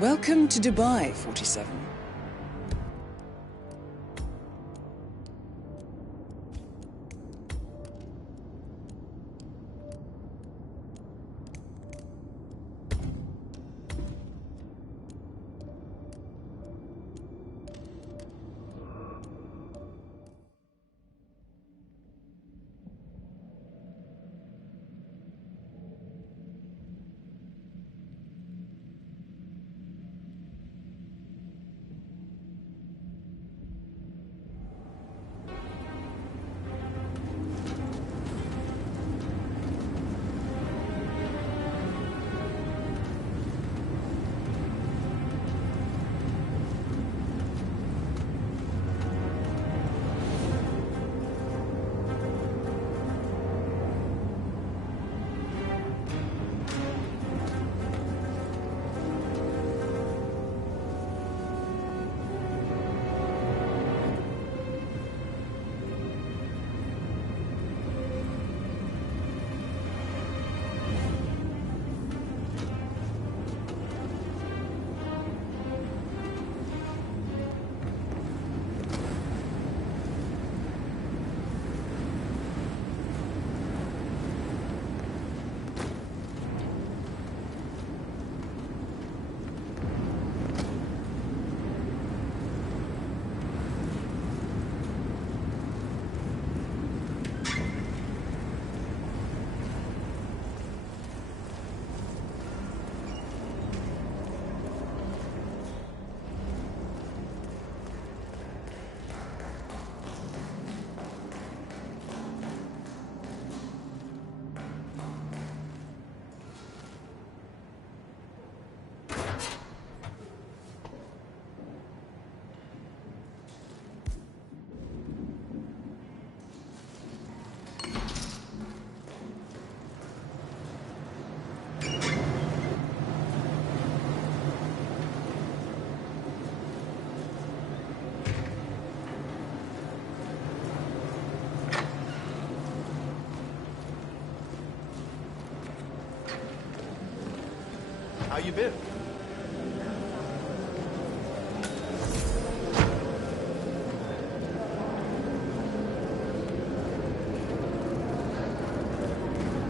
Welcome to Dubai, 47. How you been?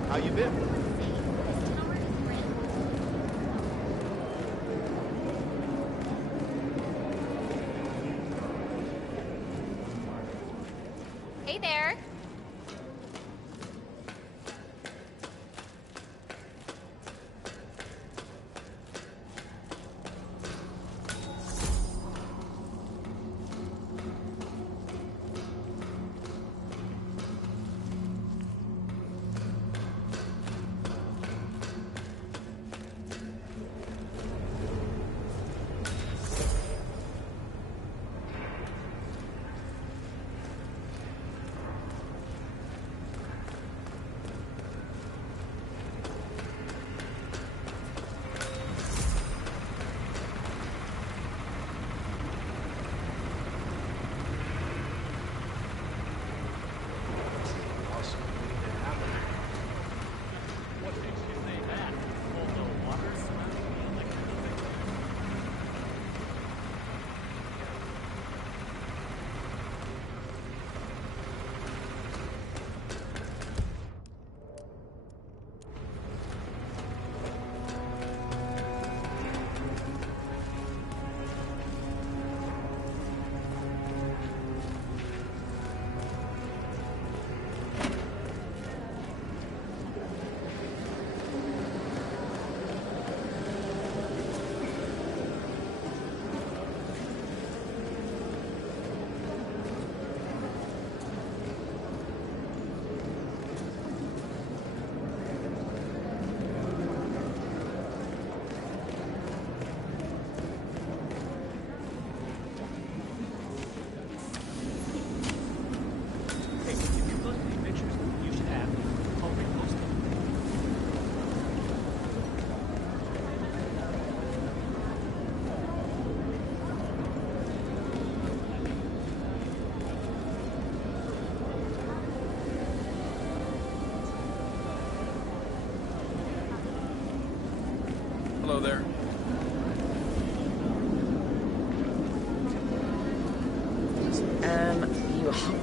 How you been? Hey there.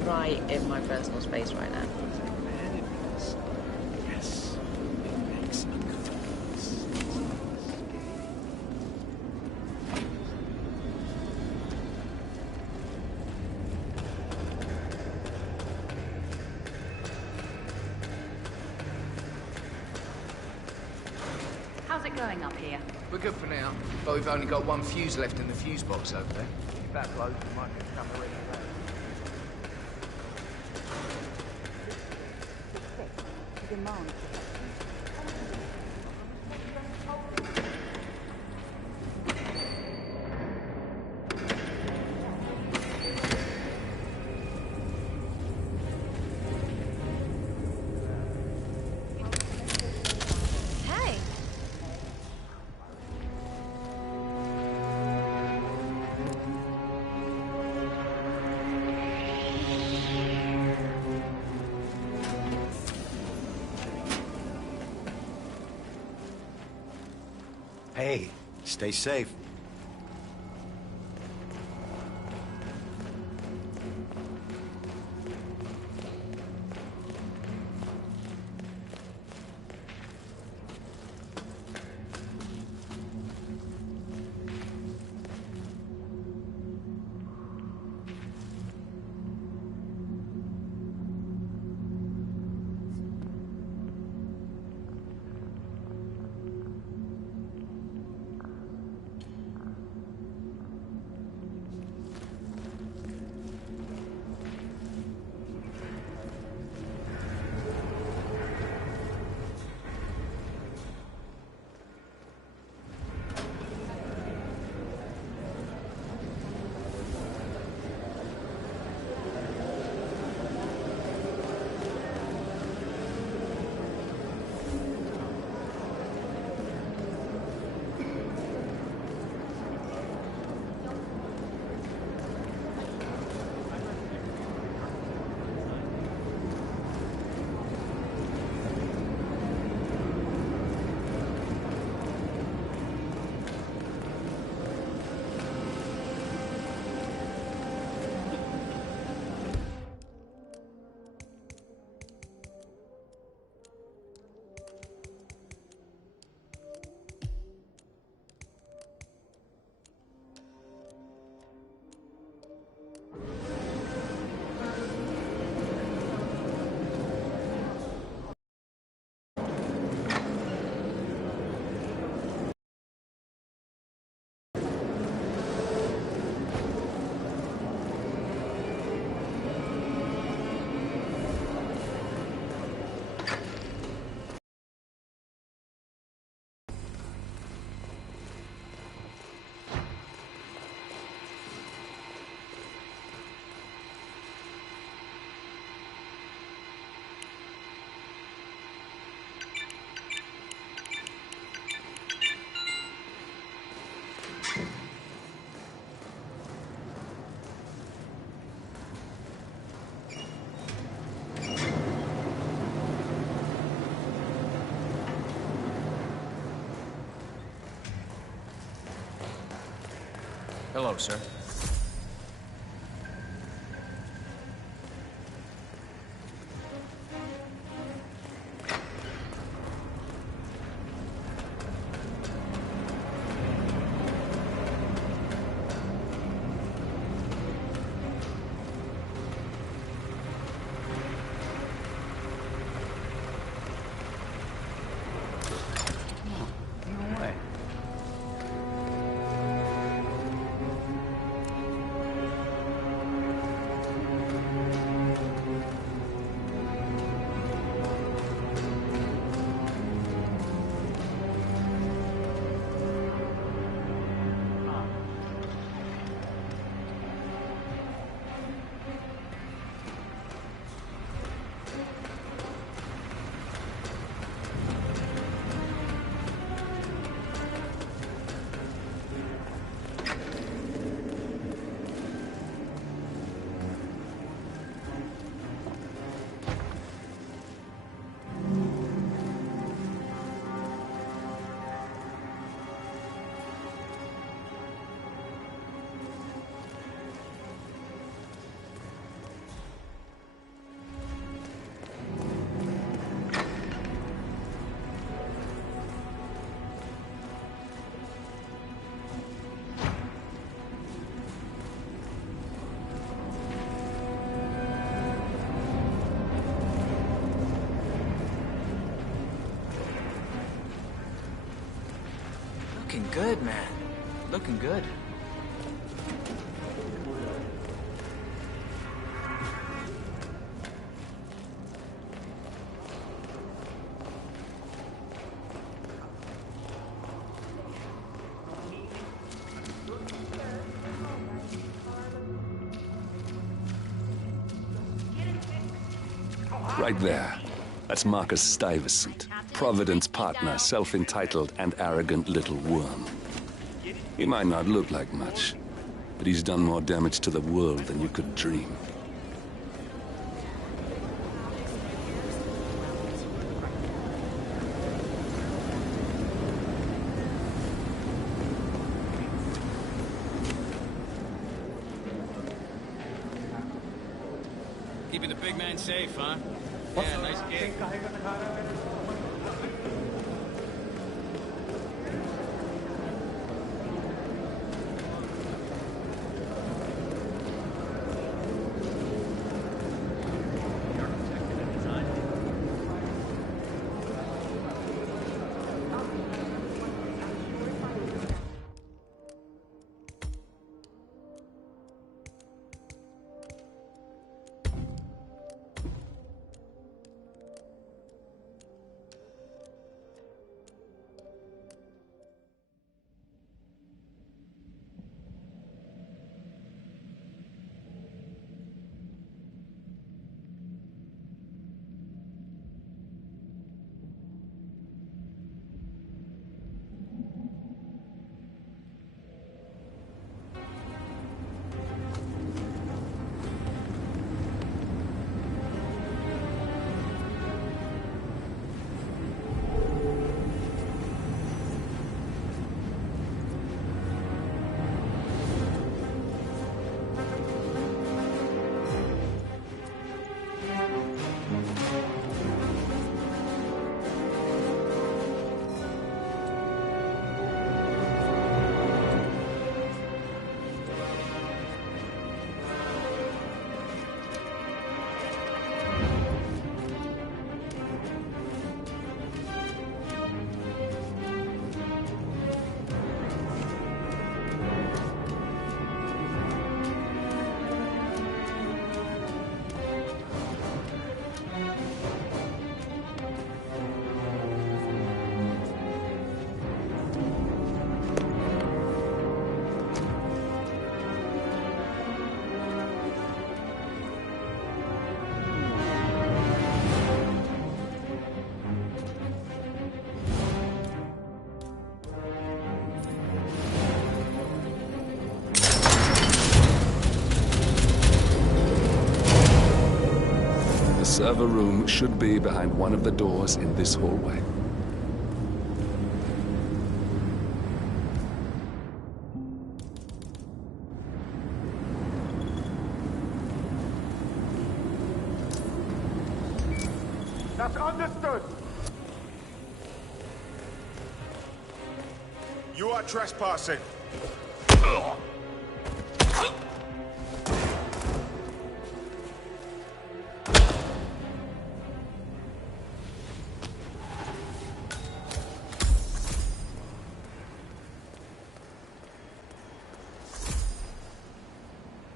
right in my personal space right now. Yes, it makes a difference. How's it going up here? We're good for now, but we've only got one fuse left in the fuse box over there. If that blows, we might get some already. Hey! Hey, stay safe. Hello, sir. No way. good, man. Looking good. Right there. That's Marcus Stuyvesant, Providence partner, self-entitled and arrogant little worm. He might not look like much, but he's done more damage to the world than you could dream. Keeping the big man safe, huh? Yeah, nice gig. The server room should be behind one of the doors in this hallway. That's understood. You are trespassing.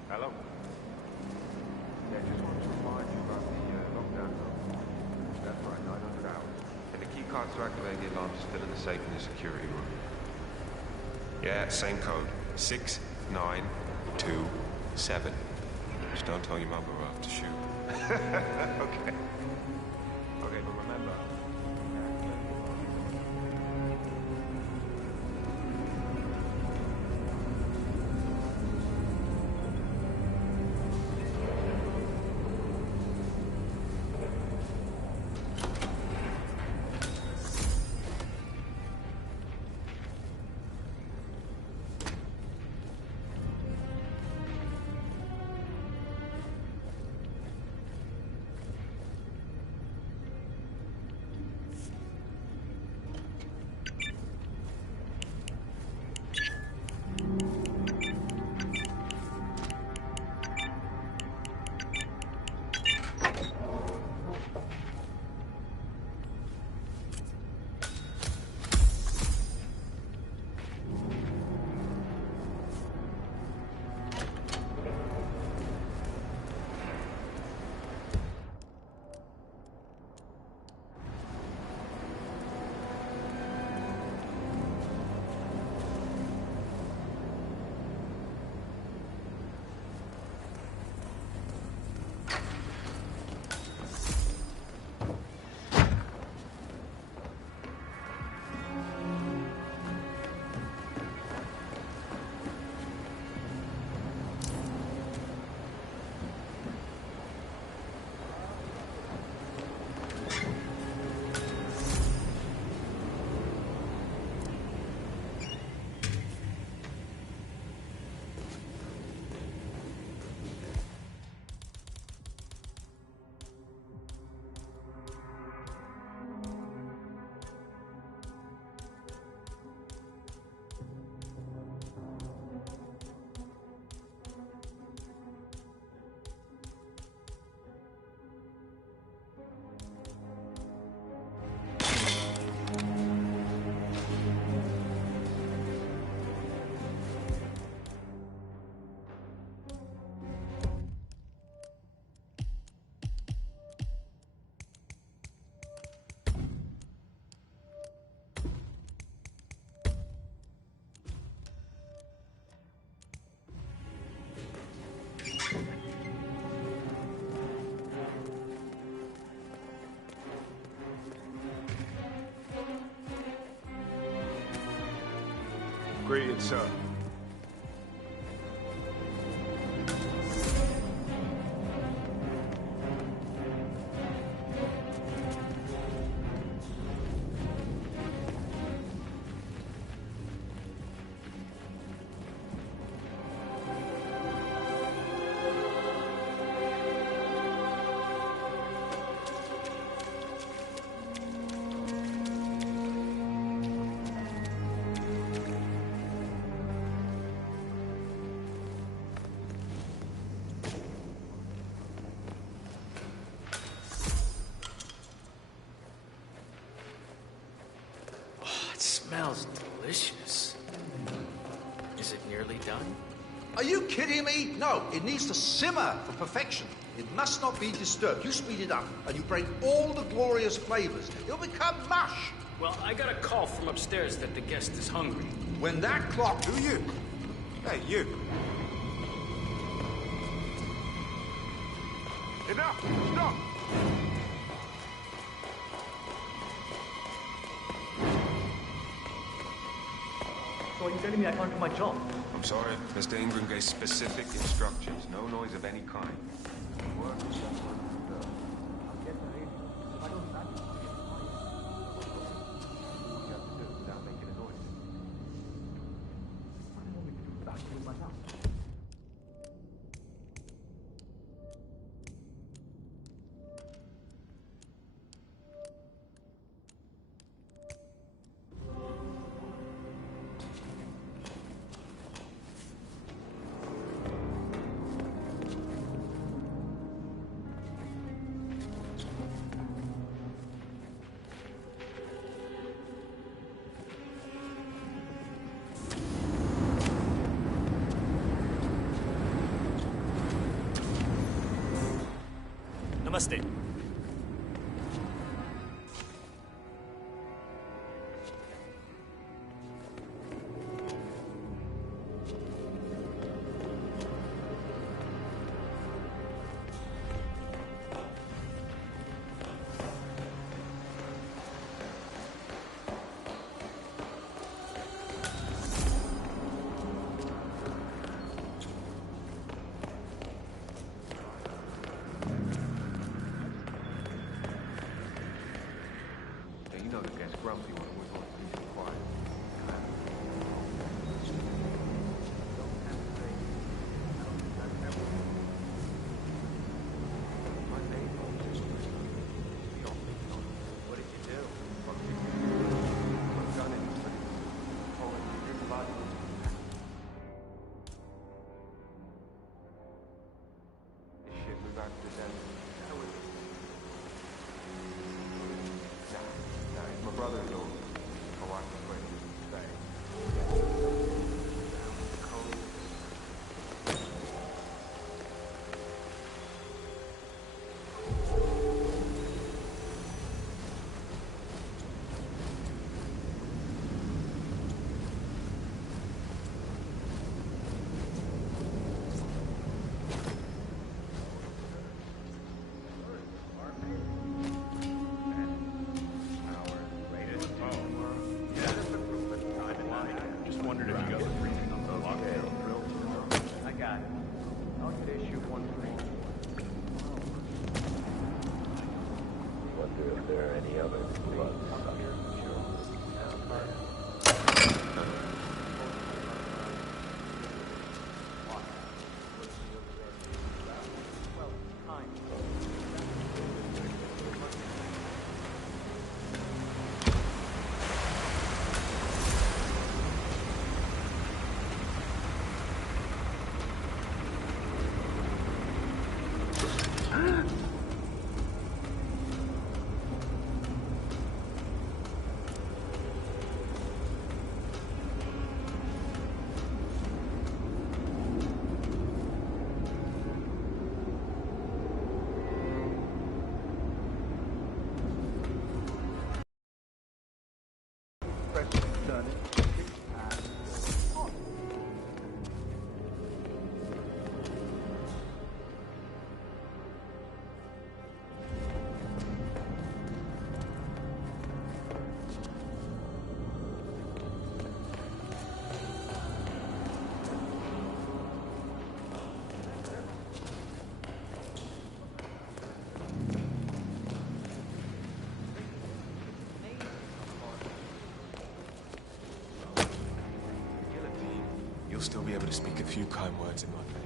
Hello? Yeah, just wanted to remind you about the lockdown zone. That's right, 900 hours. And the key cards to activate the alarm is still in the safe in the security room. Yeah, same code. 6927. Just don't tell your mother we're off to shoot. Okay. Okay, but remember... Greetings, sir. It smells delicious. Is it nearly done? Are you kidding me? No, it needs to simmer for perfection. It must not be disturbed. You speed it up, and you break all the glorious flavors. It'll become mush. Well, I got a call from upstairs that the guest is hungry. When that clock... Do you? Hey, you. Enough! Stop! So are you telling me I can't do my job? I'm sorry. Mr. Ingram gave specific instructions. No noise of any kind. Namaste. still be able to speak a few kind words in my favor.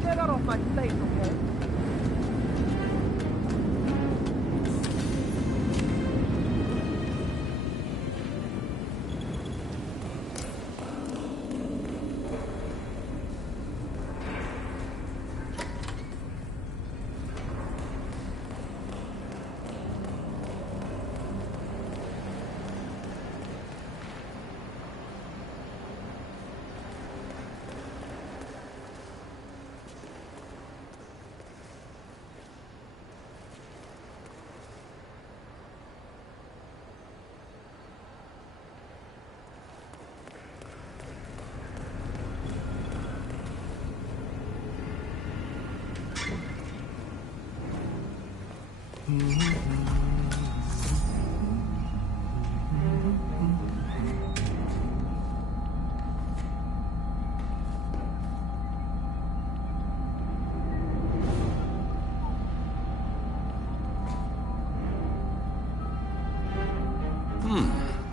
Get out of my face, okay?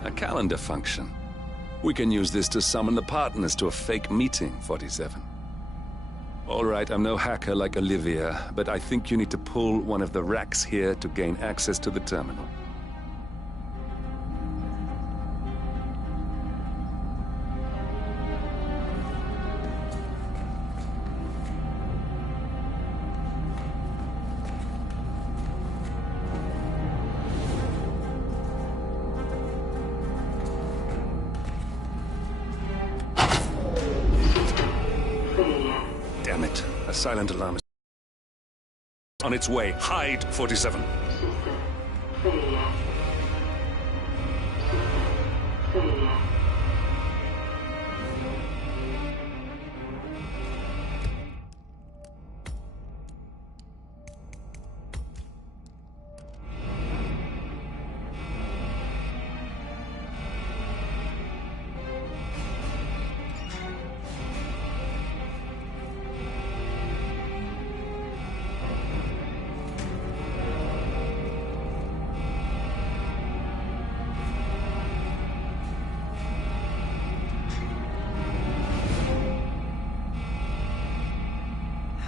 A calendar function. We can use this to summon the partners to a fake meeting, 47. All right, I'm no hacker like Olivia, but I think you need to pull one of the racks here to gain access to the terminal. Damn it. A silent alarm is on its way. Hide, 47.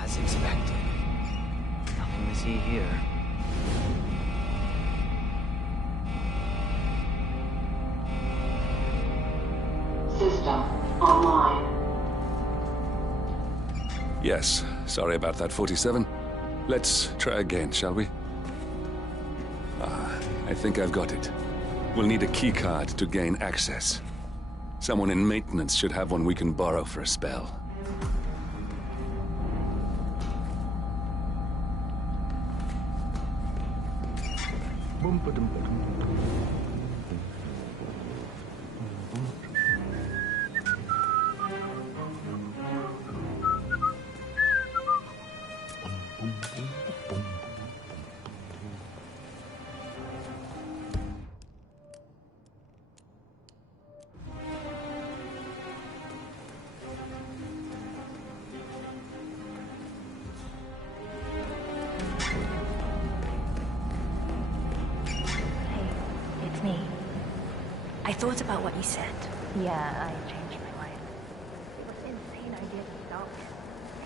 As expected. Nothing to see here. System online. Yes, sorry about that, 47. Let's try again, shall we? I think I've got it. We'll need a keycard to gain access. Someone in maintenance should have one we can borrow for a spell. It's me. I thought about what you said. Yeah, I changed my mind. It was an insane idea to start with.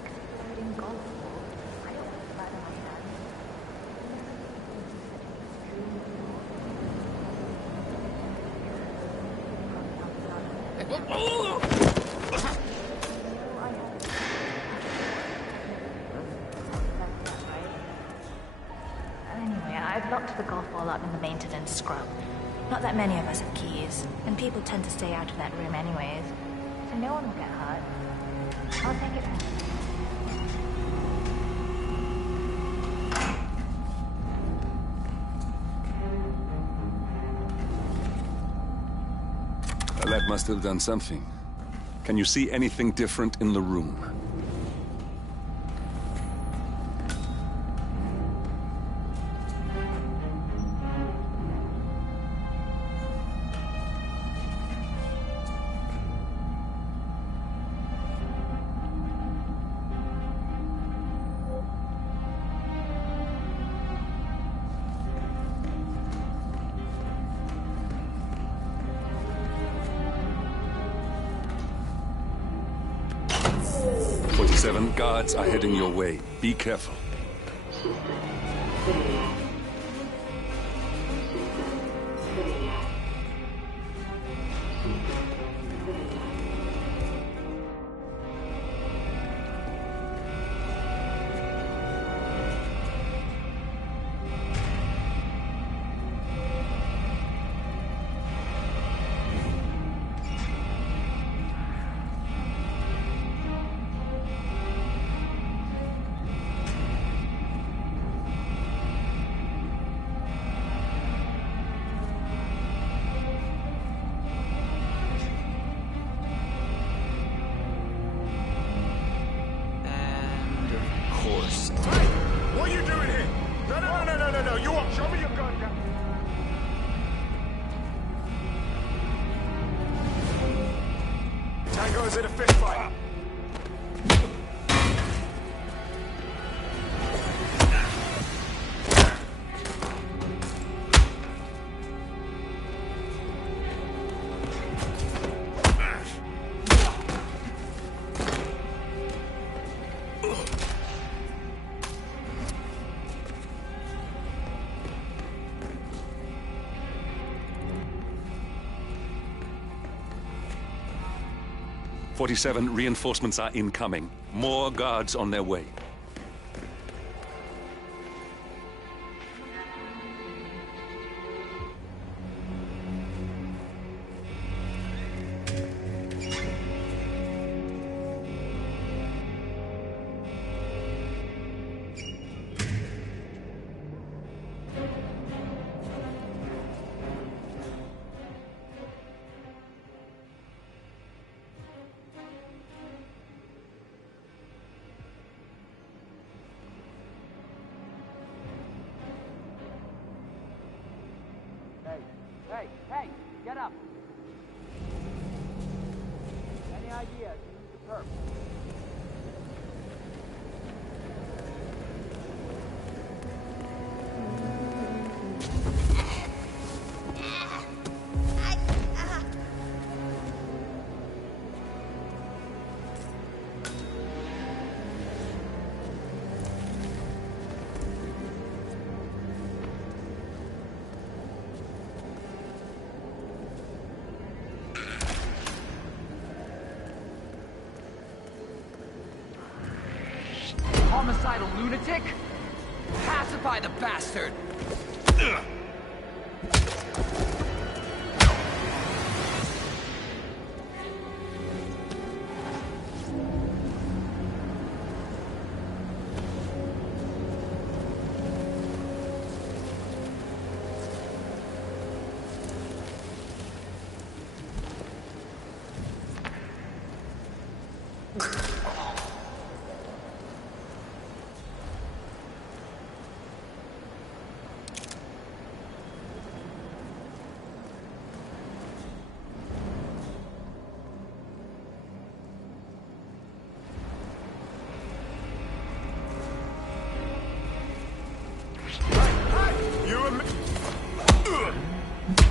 Exploding golf balls. I don't want to buy them on hand. locked the golf ball up in the maintenance scrub. Not that many of us have keys, and people tend to stay out of that room anyways, so no one will get hurt. I'll take it home. That must have done something. Can you see anything different in the room? Guards are heading your way. Be careful. .47, reinforcements are incoming. More guards on their way. Hey, get up. Any ideas? Use the perp. Homicidal lunatic? Pacify the bastard!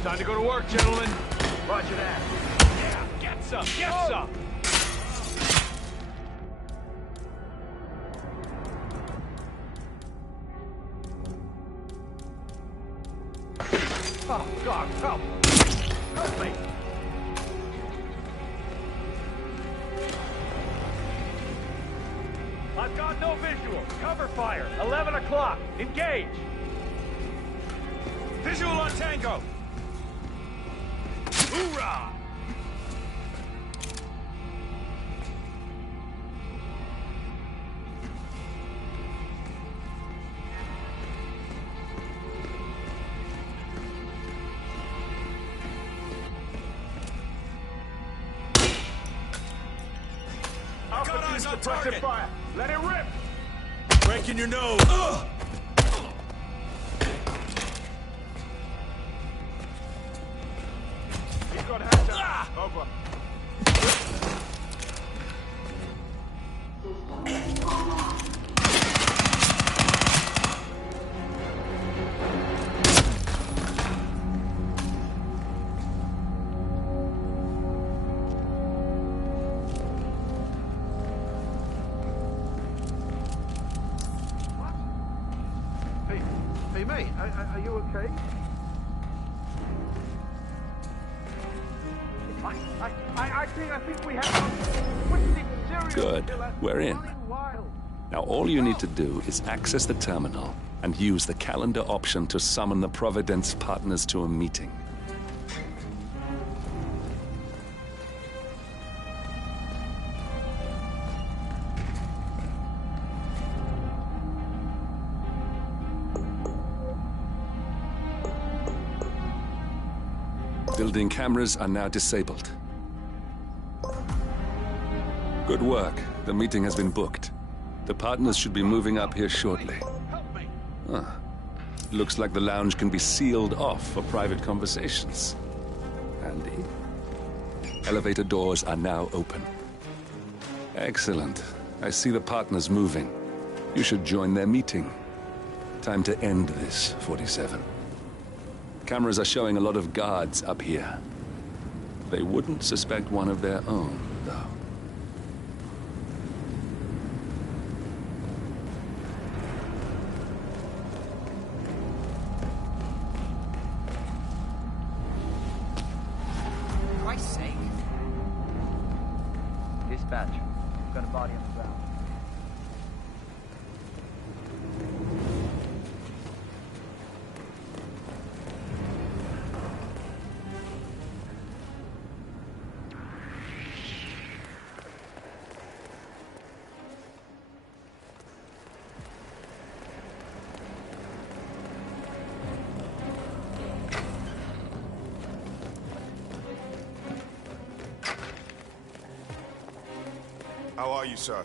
Time to go to work, gentlemen. Roger that. Yeah, get some, get some! Oh, God, help! Help me! I've got no visual. Cover fire. 11 o'clock. Engage. Visual on Tango! Hoorah! Got eyes on target! Fire. Let it rip! Breaking your nose! He's got hands up. Over. Hey, mate, are you okay? I think we have twisted serial Good. killer We're in. running wild. Now all you need to do is access the terminal and use the calendar option to summon the Providence partners to a meeting. Building cameras are now disabled. Good work. The meeting has been booked. The partners should be moving up here shortly. Ah. Looks like the lounge can be sealed off for private conversations. Handy. Elevator doors are now open. Excellent. I see the partners moving. You should join their meeting. Time to end this, 47. Cameras are showing a lot of guards up here. They wouldn't suspect one of their own, though. For Christ's sake. Dispatch. Got a body on the ground. How are you, sir?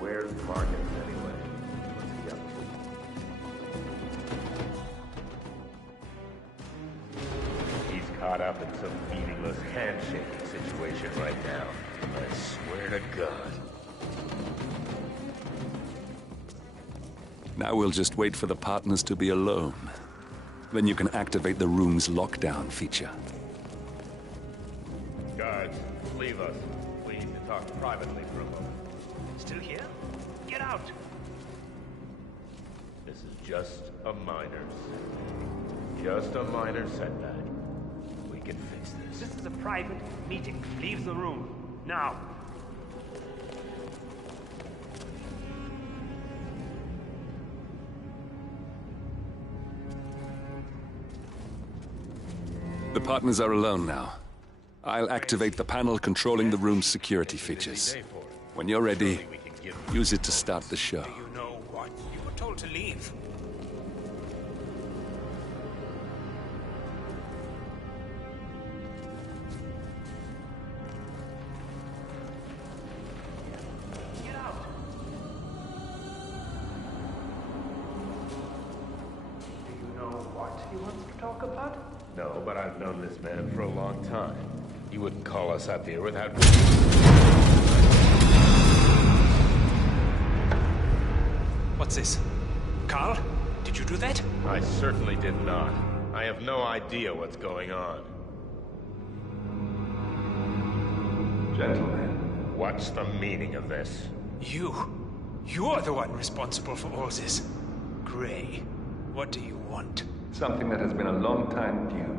Where's Marcus, anyway? What's he up to? He's caught up in some meaningless handshaking situation right now. I swear to God. Now we'll just wait for the partners to be alone. Then you can activate the room's lockdown feature. Guards, leave us. We need to talk privately for a moment. Still here? Get out! This is just a minor setback. We can fix this. This is a private meeting. Leave the room. Now! The partners are alone now. I'll activate the panel controlling the room's security features. When you're ready, use it to start the show. You know what? You were told to leave. Get out! Do you know what he wants to talk about? No, but I've known this man for a long time. He wouldn't call us up here without... What's this? Carl? Did you do that? I certainly did not. I have no idea what's going on. Gentlemen, what's the meaning of this? You're the one responsible for all this. Gray, what do you want? Something that has been a long time due.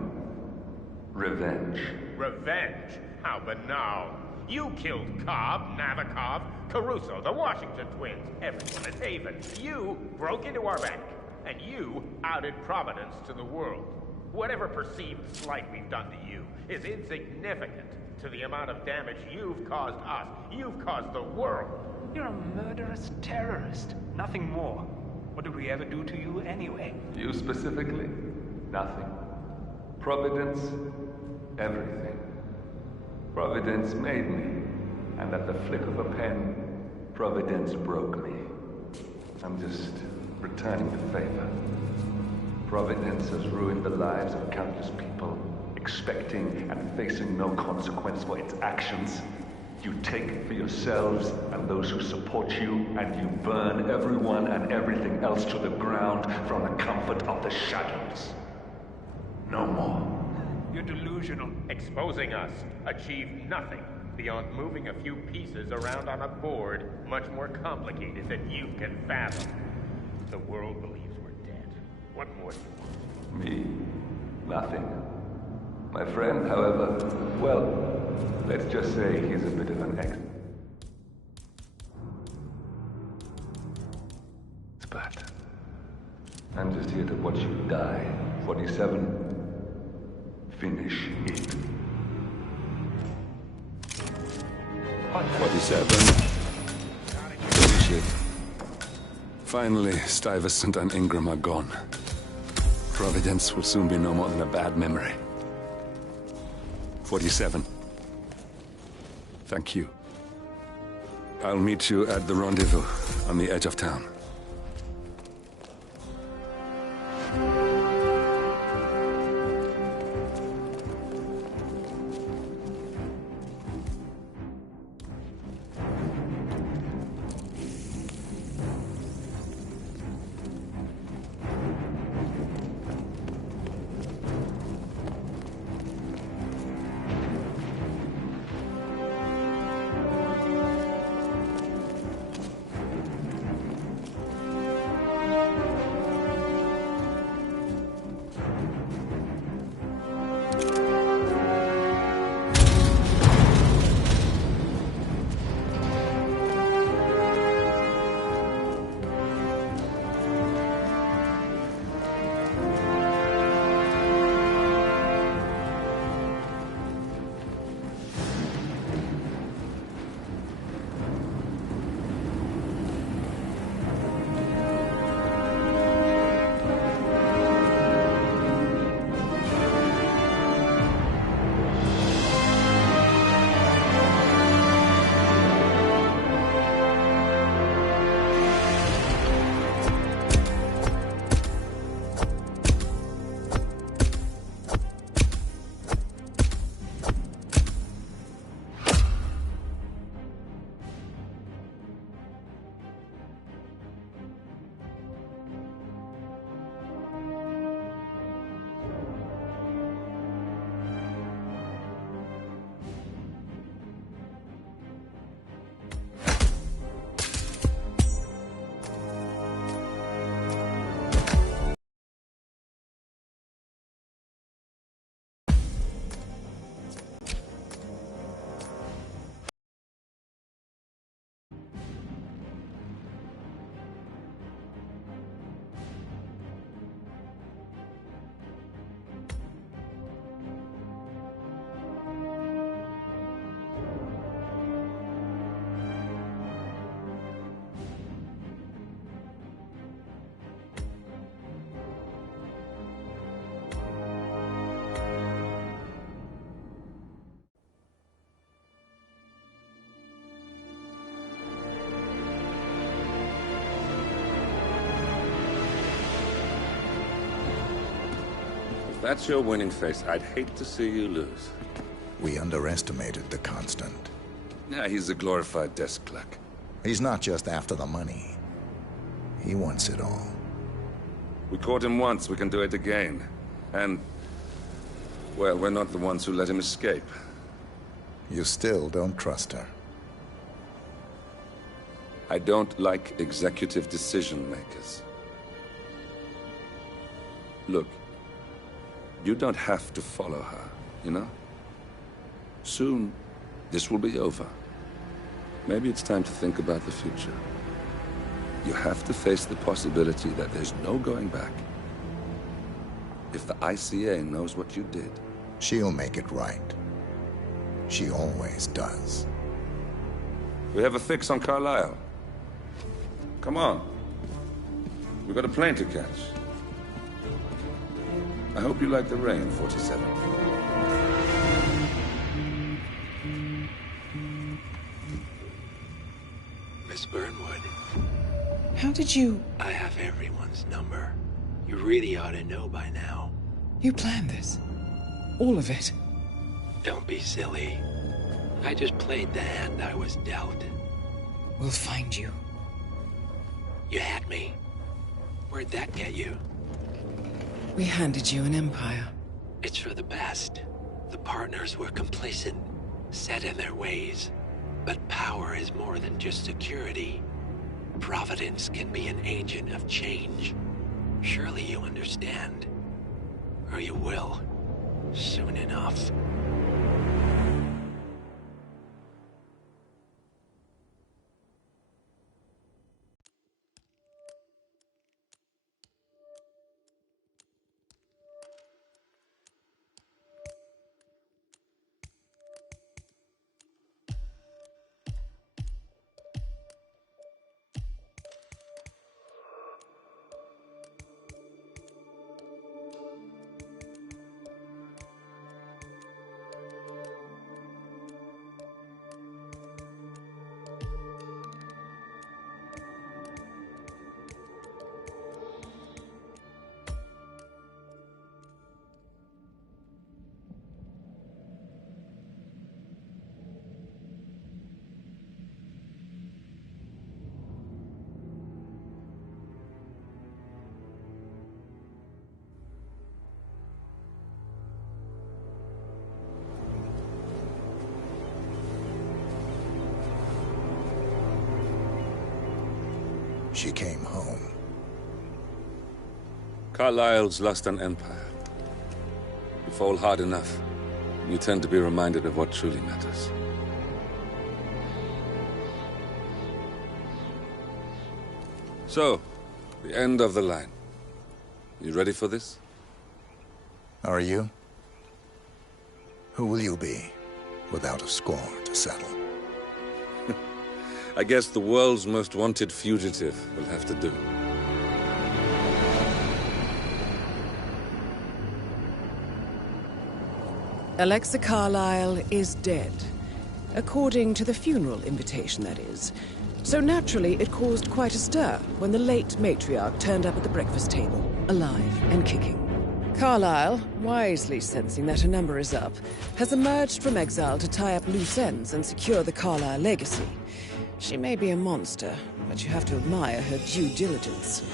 Revenge. Revenge? How banal. You killed Cobb, Navikov, Caruso, the Washington twins, everyone at Haven. You broke into our bank, and you outed Providence to the world. Whatever perceived slight we've done to you is insignificant to the amount of damage you've caused us. You've caused the world. You're a murderous terrorist. Nothing more. What did we ever do to you anyway? You specifically? Nothing. Providence? Everything. Providence made me, and at the flick of a pen, Providence broke me. I'm just returning the favor. Providence has ruined the lives of countless people, expecting and facing no consequence for its actions. You take for yourselves and those who support you, and you burn everyone and everything else to the ground from the comfort of the shadows. No more. You're delusional. Exposing us achieved nothing beyond moving a few pieces around on a board much more complicated than you can fathom. The world believes we're dead. What more do you want? Me? Nothing. My friend, however, well, let's just say he's a bit of an expert. I'm just here to watch you die. 47. Finish it. 47. Finish it. Finally, Stuyvesant and Ingram are gone. Providence will soon be no more than a bad memory. 47. Thank you. I'll meet you at the rendezvous on the edge of town. If that's your winning face, I'd hate to see you lose. We underestimated the Constant. Yeah, he's a glorified desk clerk. He's not just after the money. He wants it all. We caught him once, we can do it again. And, well, we're not the ones who let him escape. You still don't trust her. I don't like executive decision makers. Look, you don't have to follow her, you know? Soon, this will be over. Maybe it's time to think about the future. You have to face the possibility that there's no going back. If the ICA knows what you did... She'll make it right. She always does. We have a fix on Carlisle. Come on. We've got a plane to catch. I hope you like the rain, 47. Miss Burnwood. How did you... I have everyone's number. You really ought to know by now. You planned this? All of it? Don't be silly. I just played the hand I was dealt. We'll find you. You had me. Where'd that get you? We handed you an empire. It's for the best. The partners were complacent, set in their ways. But power is more than just security. Providence can be an agent of change. Surely you understand. Or you will. Soon enough. She came home. Carlisle's lost an empire. You fall hard enough, you tend to be reminded of what truly matters. So, the end of the line. You ready for this? Are you? Who will you be, without a score to settle? I guess the world's most wanted fugitive will have to do. Alexa Carlisle is dead. According to the funeral invitation, that is. So naturally, it caused quite a stir when the late matriarch turned up at the breakfast table, alive and kicking. Carlisle, wisely sensing that her number is up, has emerged from exile to tie up loose ends and secure the Carlisle legacy. She may be a monster, but you have to admire her due diligence.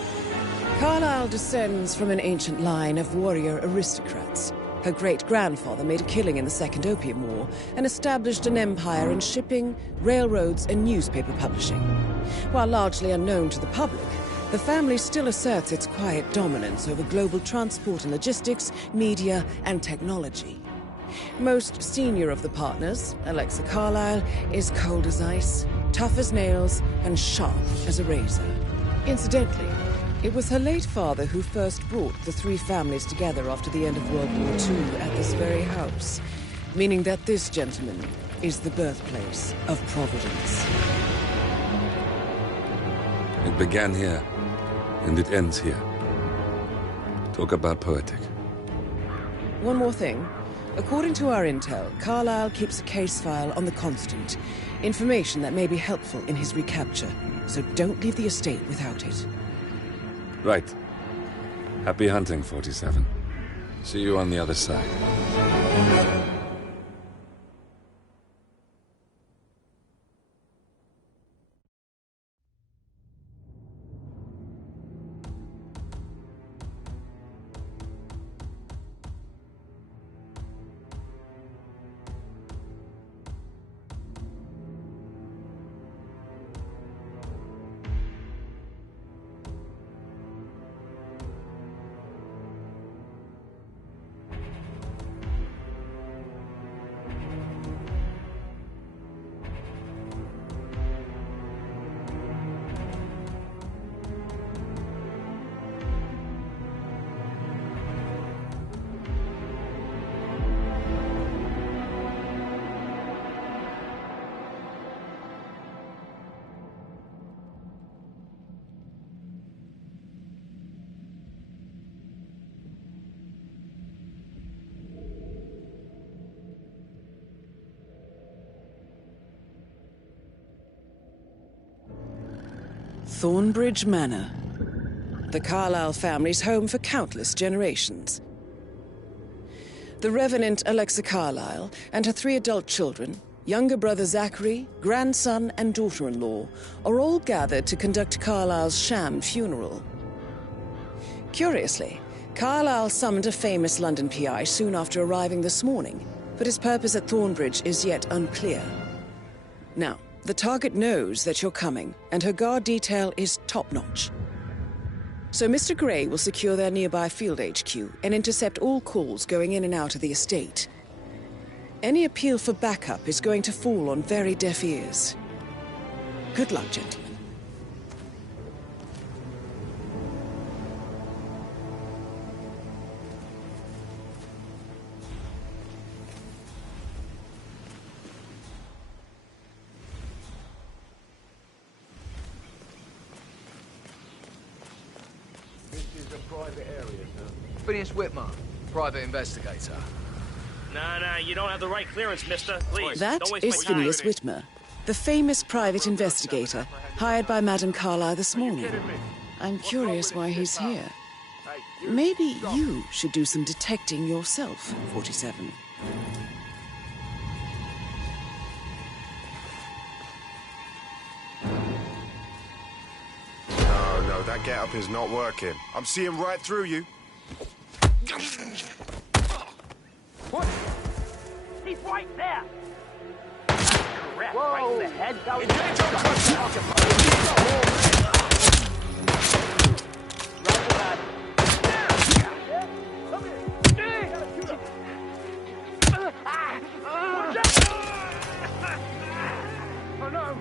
Carlisle descends from an ancient line of warrior aristocrats. Her great-grandfather made a killing in the Second Opium War and established an empire in shipping, railroads, and newspaper publishing. While largely unknown to the public, the family still asserts its quiet dominance over global transport and logistics, media, and technology. Most senior of the partners, Alexa Carlisle, is cold as ice, tough as nails, and sharp as a razor. Incidentally, it was her late father who first brought the three families together after the end of World War II at this very house, meaning that this gentleman is the birthplace of Providence. It began here, and it ends here. Talk about poetic. One more thing. According to our intel, Carlisle keeps a case file on the Constant. Information that may be helpful in his recapture, so don't leave the estate without it. Right. Happy hunting, 47. See you on the other side. Thornbridge Manor. The Carlyle family's home for countless generations. The Revenant Alexa Carlyle and her 3 adult children, younger brother Zachary, grandson and daughter-in-law, are all gathered to conduct Carlyle's sham funeral. Curiously, Carlyle summoned a famous London PI soon after arriving this morning, but his purpose at Thornbridge is yet unclear. Now, the target knows that you're coming, and her guard detail is top-notch. So Mr. Gray will secure their nearby field HQ and intercept all calls going in and out of the estate. Any appeal for backup is going to fall on very deaf ears. Good luck, gentlemen. Private area, sir. Phineas Whitmer, private investigator. Nah, you don't have the right clearance, mister. Please, That don't waste is my time. Phineas Whitmer, the famous private investigator hired by Madame Carlyle this morning. I'm curious why he's here. Maybe you should do some detecting yourself, 47. No, that get-up is not working. I'm seeing right through you. What? He's right there! Correct, right in the head. That was Oh no!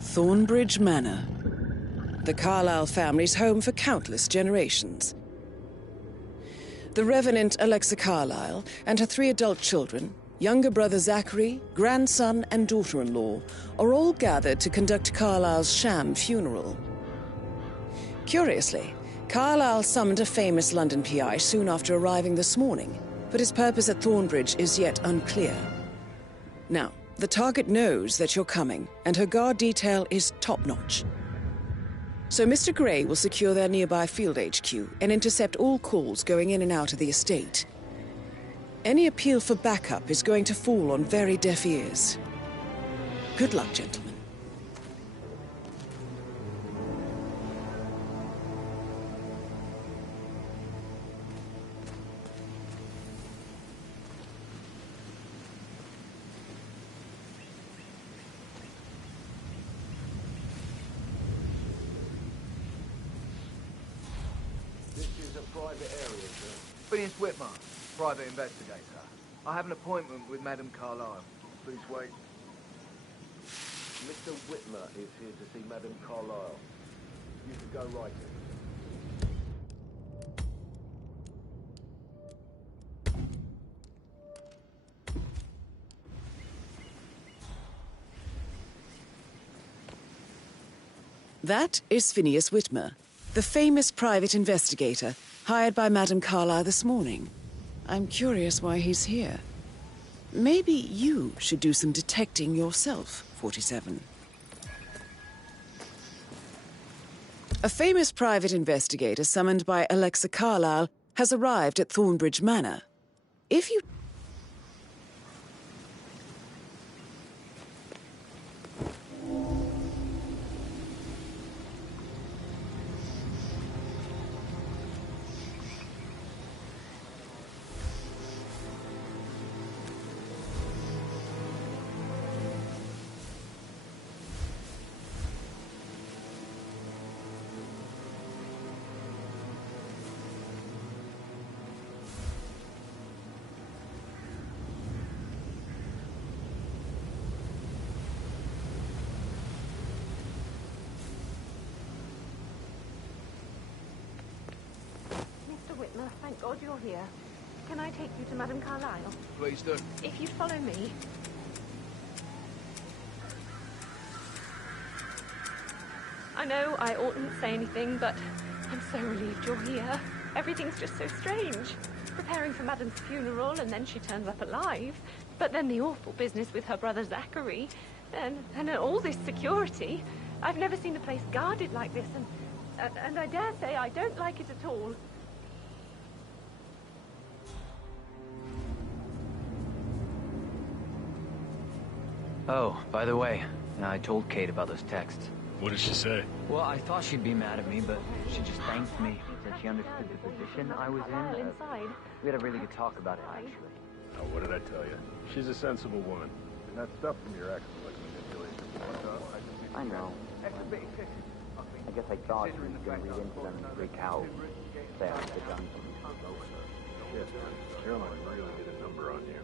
Thornbridge Manor. The Carlyle family's home for countless generations. The Revenant Alexa Carlyle and her 3 adult children, younger brother Zachary, grandson and daughter-in-law, are all gathered to conduct Carlyle's sham funeral. Curiously, Carlyle summoned a famous London PI soon after arriving this morning, but his purpose at Thornbridge is yet unclear. Now, the target knows that you're coming, and her guard detail is top-notch. So Mr. Gray will secure their nearby field HQ and intercept all calls going in and out of the estate. Any appeal for backup is going to fall on very deaf ears. Good luck, gentlemen. Private area, sir. Phineas Whitmer, private investigator. I have an appointment with Madame Carlyle. Please wait. Mr. Whitmer is here to see Madame Carlyle. You can go right in. That is Phineas Whitmer, the famous private investigator hired by Madame Carlyle this morning. I'm curious why he's here. Maybe you should do some detecting yourself, 47. A famous private investigator summoned by Alexa Carlyle has arrived at Thornbridge Manor. If you... thank God you're here. Can I take you to Madame Carlyle? Please do. If you follow me. I know I oughtn't say anything, but I'm so relieved you're here. Everything's just so strange. Preparing for Madame's funeral, and then she turns up alive. But then the awful business with her brother Zachary, and all this security. I've never seen the place guarded like this, and I dare say I don't like it at all. Oh, by the way, I told Kate about those texts. What did she say? Well, I thought she'd be mad at me, but she just thanked me. Said she understood the position I was in. We had a really good talk about it, actually. Oh, what did I tell you? She's a sensible woman. And that stuff from your ex was like manipulation. I know. I guess I thought she was going to read into them and freak out. Say I had done something to provoke her. Shit, man. Caroline really did a number on you.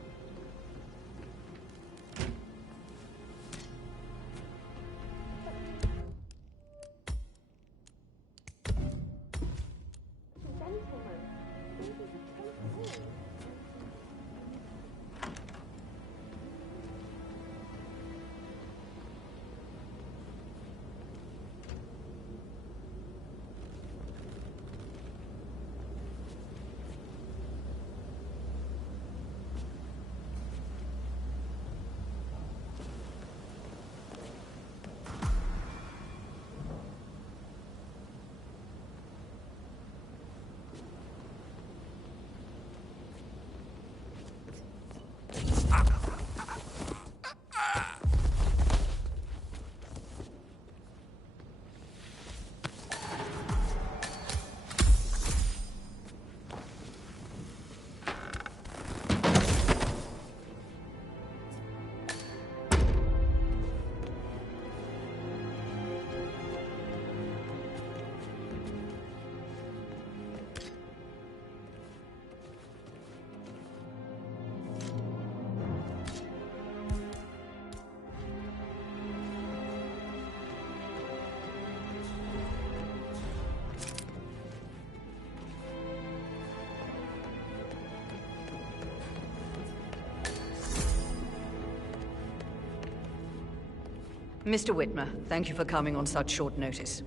Mr. Whitmer, thank you for coming on such short notice.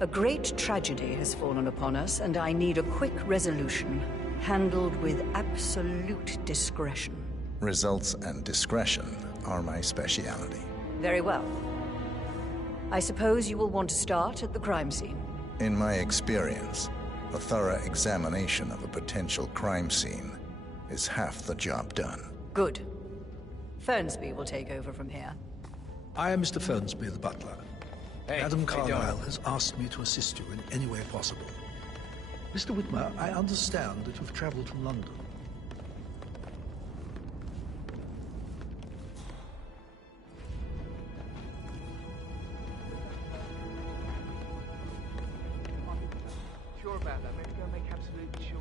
A great tragedy has fallen upon us, and I need a quick resolution, handled with absolute discretion. Results and discretion are my speciality. Very well. I suppose you will want to start at the crime scene. In my experience, a thorough examination of a potential crime scene is half the job done. Good. Fernsby will take over from here. I am Mr. Fernsby, the butler. Hey, Madame how you Carlyle doing? has asked me to assist you in any way possible. Mr. Whitmer, I understand that you've traveled from London. Sure about that, maybe go make absolutely sure.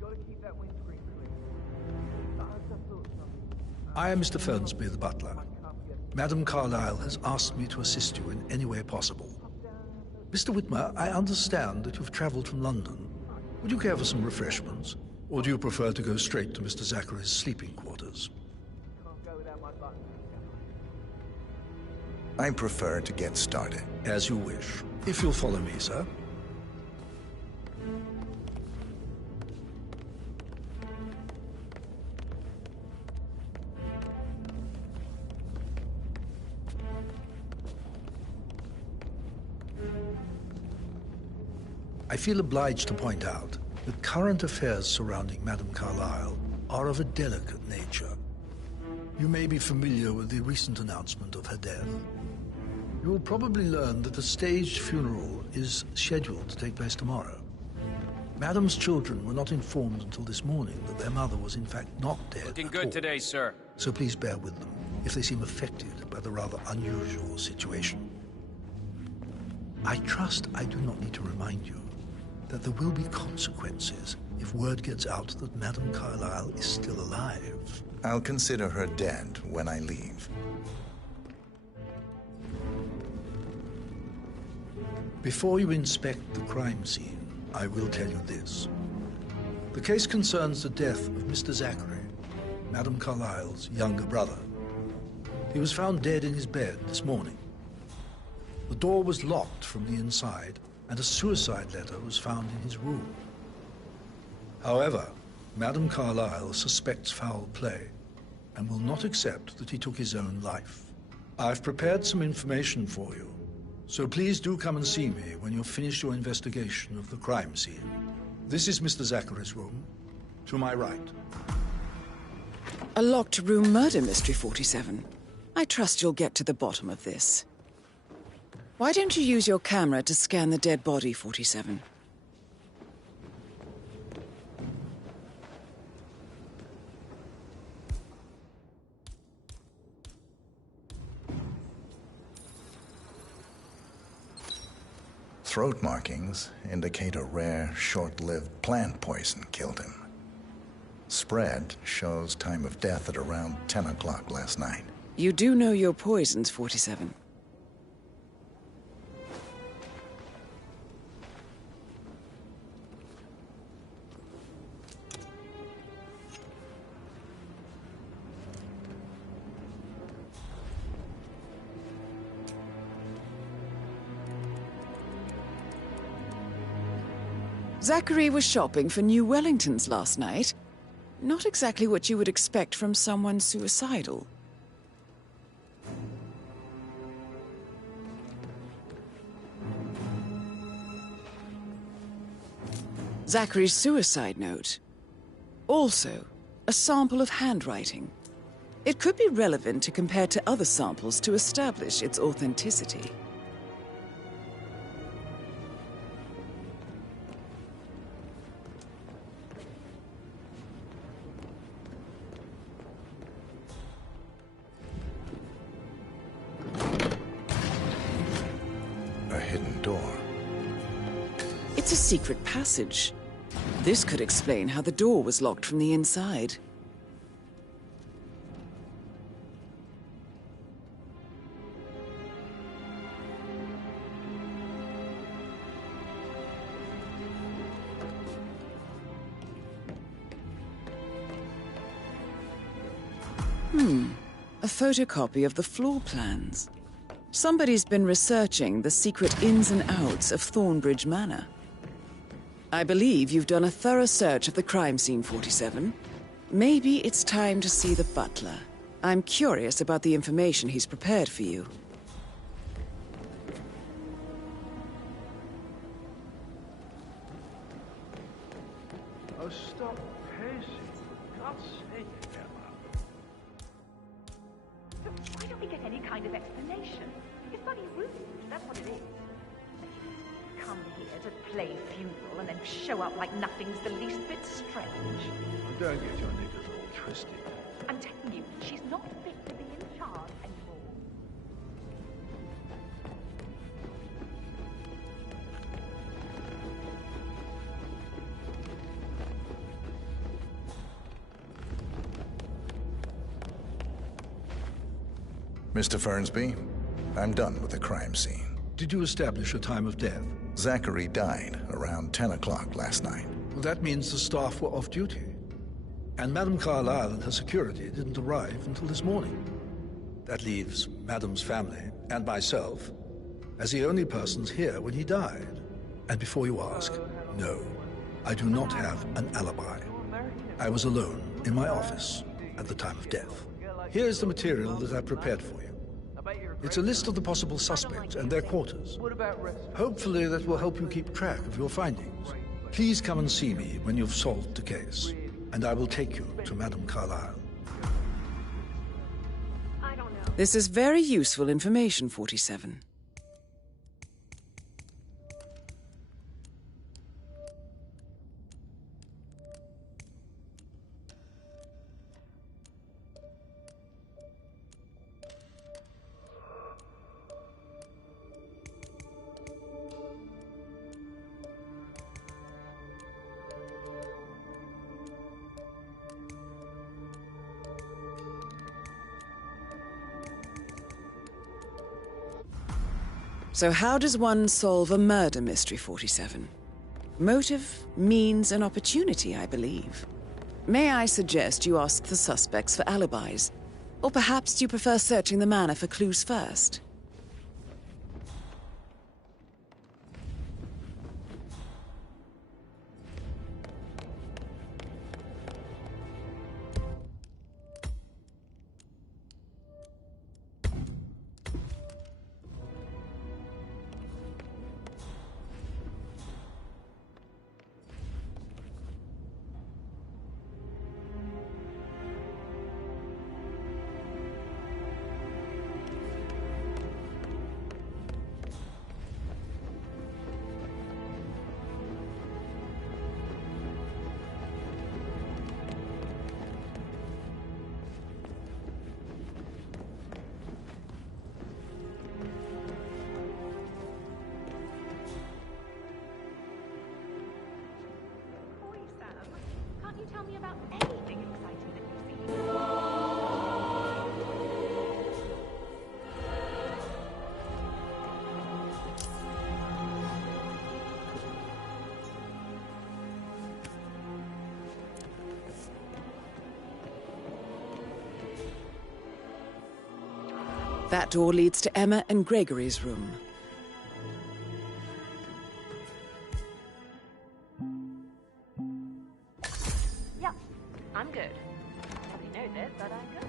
Gotta keep that windscreen clear. I am Mr. Fernsby, the butler. Madame Carlyle has asked me to assist you in any way possible. Mr. Whitmer, I understand that you've traveled from London. Would you care for some refreshments? Or do you prefer to go straight to Mr. Zachary's sleeping quarters? I prefer to get started. As you wish. If you'll follow me, sir. I feel obliged to point out that current affairs surrounding Madame Carlyle are of a delicate nature. You may be familiar with the recent announcement of her death. You will probably learn that a staged funeral is scheduled to take place tomorrow. Madame's children were not informed until this morning that their mother was in fact not dead. Looking good today, sir. So please bear with them if they seem affected by the rather unusual situation. I trust I do not need to remind you that there will be consequences if word gets out that Madame Carlyle is still alive. I'll consider her dead when I leave. Before you inspect the crime scene, I will tell you this. The case concerns the death of Mr. Zachary, Madame Carlyle's younger brother. He was found dead in his bed this morning. The door was locked from the inside, and a suicide letter was found in his room. However, Madame Carlyle suspects foul play and will not accept that he took his own life. I've prepared some information for you, so please do come and see me when you've finished your investigation of the crime scene. This is Mr. Zachary's room, to my right. A locked room murder mystery, 47. I trust you'll get to the bottom of this. Why don't you use your camera to scan the dead body, 47? Throat markings indicate a rare, short-lived plant poison killed him. Spread shows time of death at around 10 o'clock last night. You do know your poisons, 47. Zachary was shopping for new Wellingtons last night. Not exactly what you would expect from someone suicidal. Zachary's suicide note. Also, a sample of handwriting. It could be relevant to compare to other samples to establish its authenticity. A hidden door. It's a secret passage. This could explain how the door was locked from the inside. A photocopy of the floor plans. Somebody's been researching the secret ins and outs of Thornbridge Manor. I believe you've done a thorough search of the crime scene, 47. Maybe it's time to see the butler. I'm curious about the information he's prepared for you. Oh, stop pacing. For God's sake, Emma. Why don't we get any kind of explanation? It's bloody rude, that's what it is. Come here to play funeral and then show up like nothing's the least bit strange. Oh, don't get your knickers all twisted. I'm telling you, she's not fit to be in charge anymore. Mr. Fernsby, I'm done with the crime scene. Did you establish a time of death? Zachary died around 10 o'clock last night. Well, that means the staff were off duty. And Madame Carlyle and her security didn't arrive until this morning. That leaves Madame's family and myself as the only persons here when he died. And before you ask, no, I do not have an alibi. I was alone in my office at the time of death. Here's the material that I prepared for you. It's a list of the possible suspects and their quarters. Hopefully that will help you keep track of your findings. Please come and see me when you've solved the case, and I will take you to Madame Carlyle. This is very useful information, 47. So how does one solve a murder mystery, 47? Motive, means, and opportunity, I believe. May I suggest you ask the suspects for alibis? Or perhaps you prefer searching the manor for clues first? That door leads to Emma and Gregory's room. Yeah, I'm good. Probably know this, but I'm good.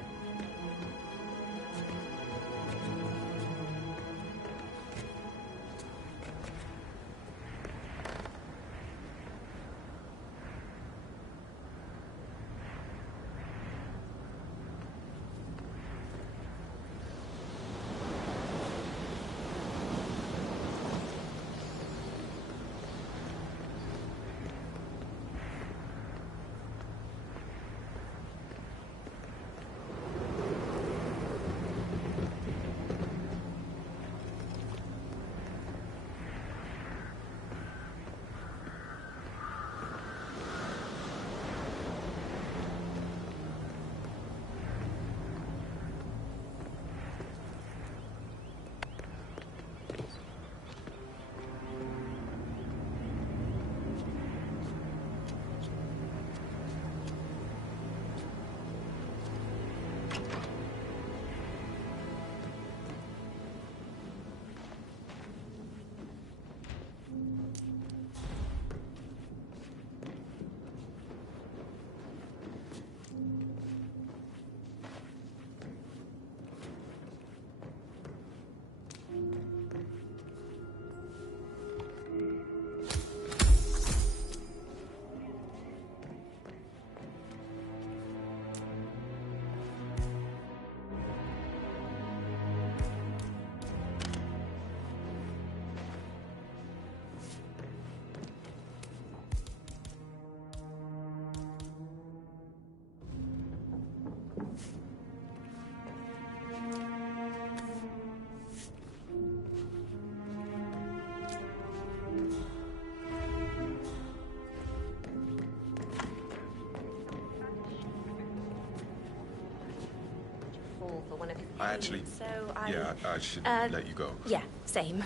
I actually... So yeah, I should let you go. Yeah, same.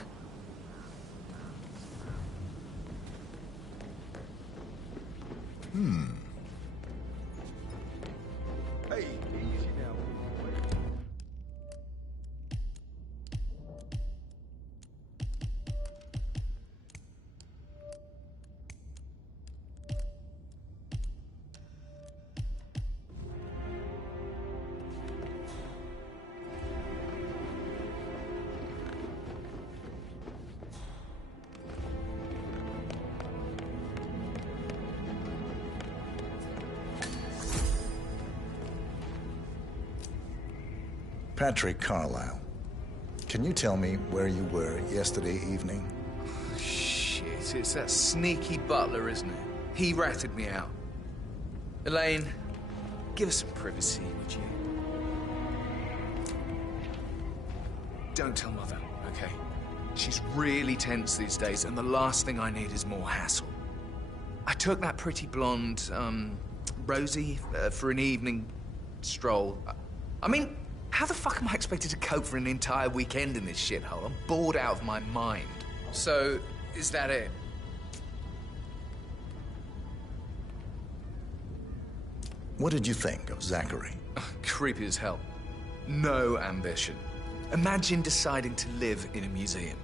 Hey, easy now. Patrick Carlisle, can you tell me where you were yesterday evening? Shit, it's that sneaky butler, isn't it? He ratted me out. Elaine, give us some privacy, would you? Don't tell Mother, okay? She's really tense these days, and the last thing I need is more hassle. I took that pretty blonde, Rosie, for an evening stroll. I mean, how the fuck am I expected to cope for an entire weekend in this shithole? I'm bored out of my mind. So, is that it? What did you think of Zachary? Creepy as hell. No ambition. Imagine deciding to live in a museum.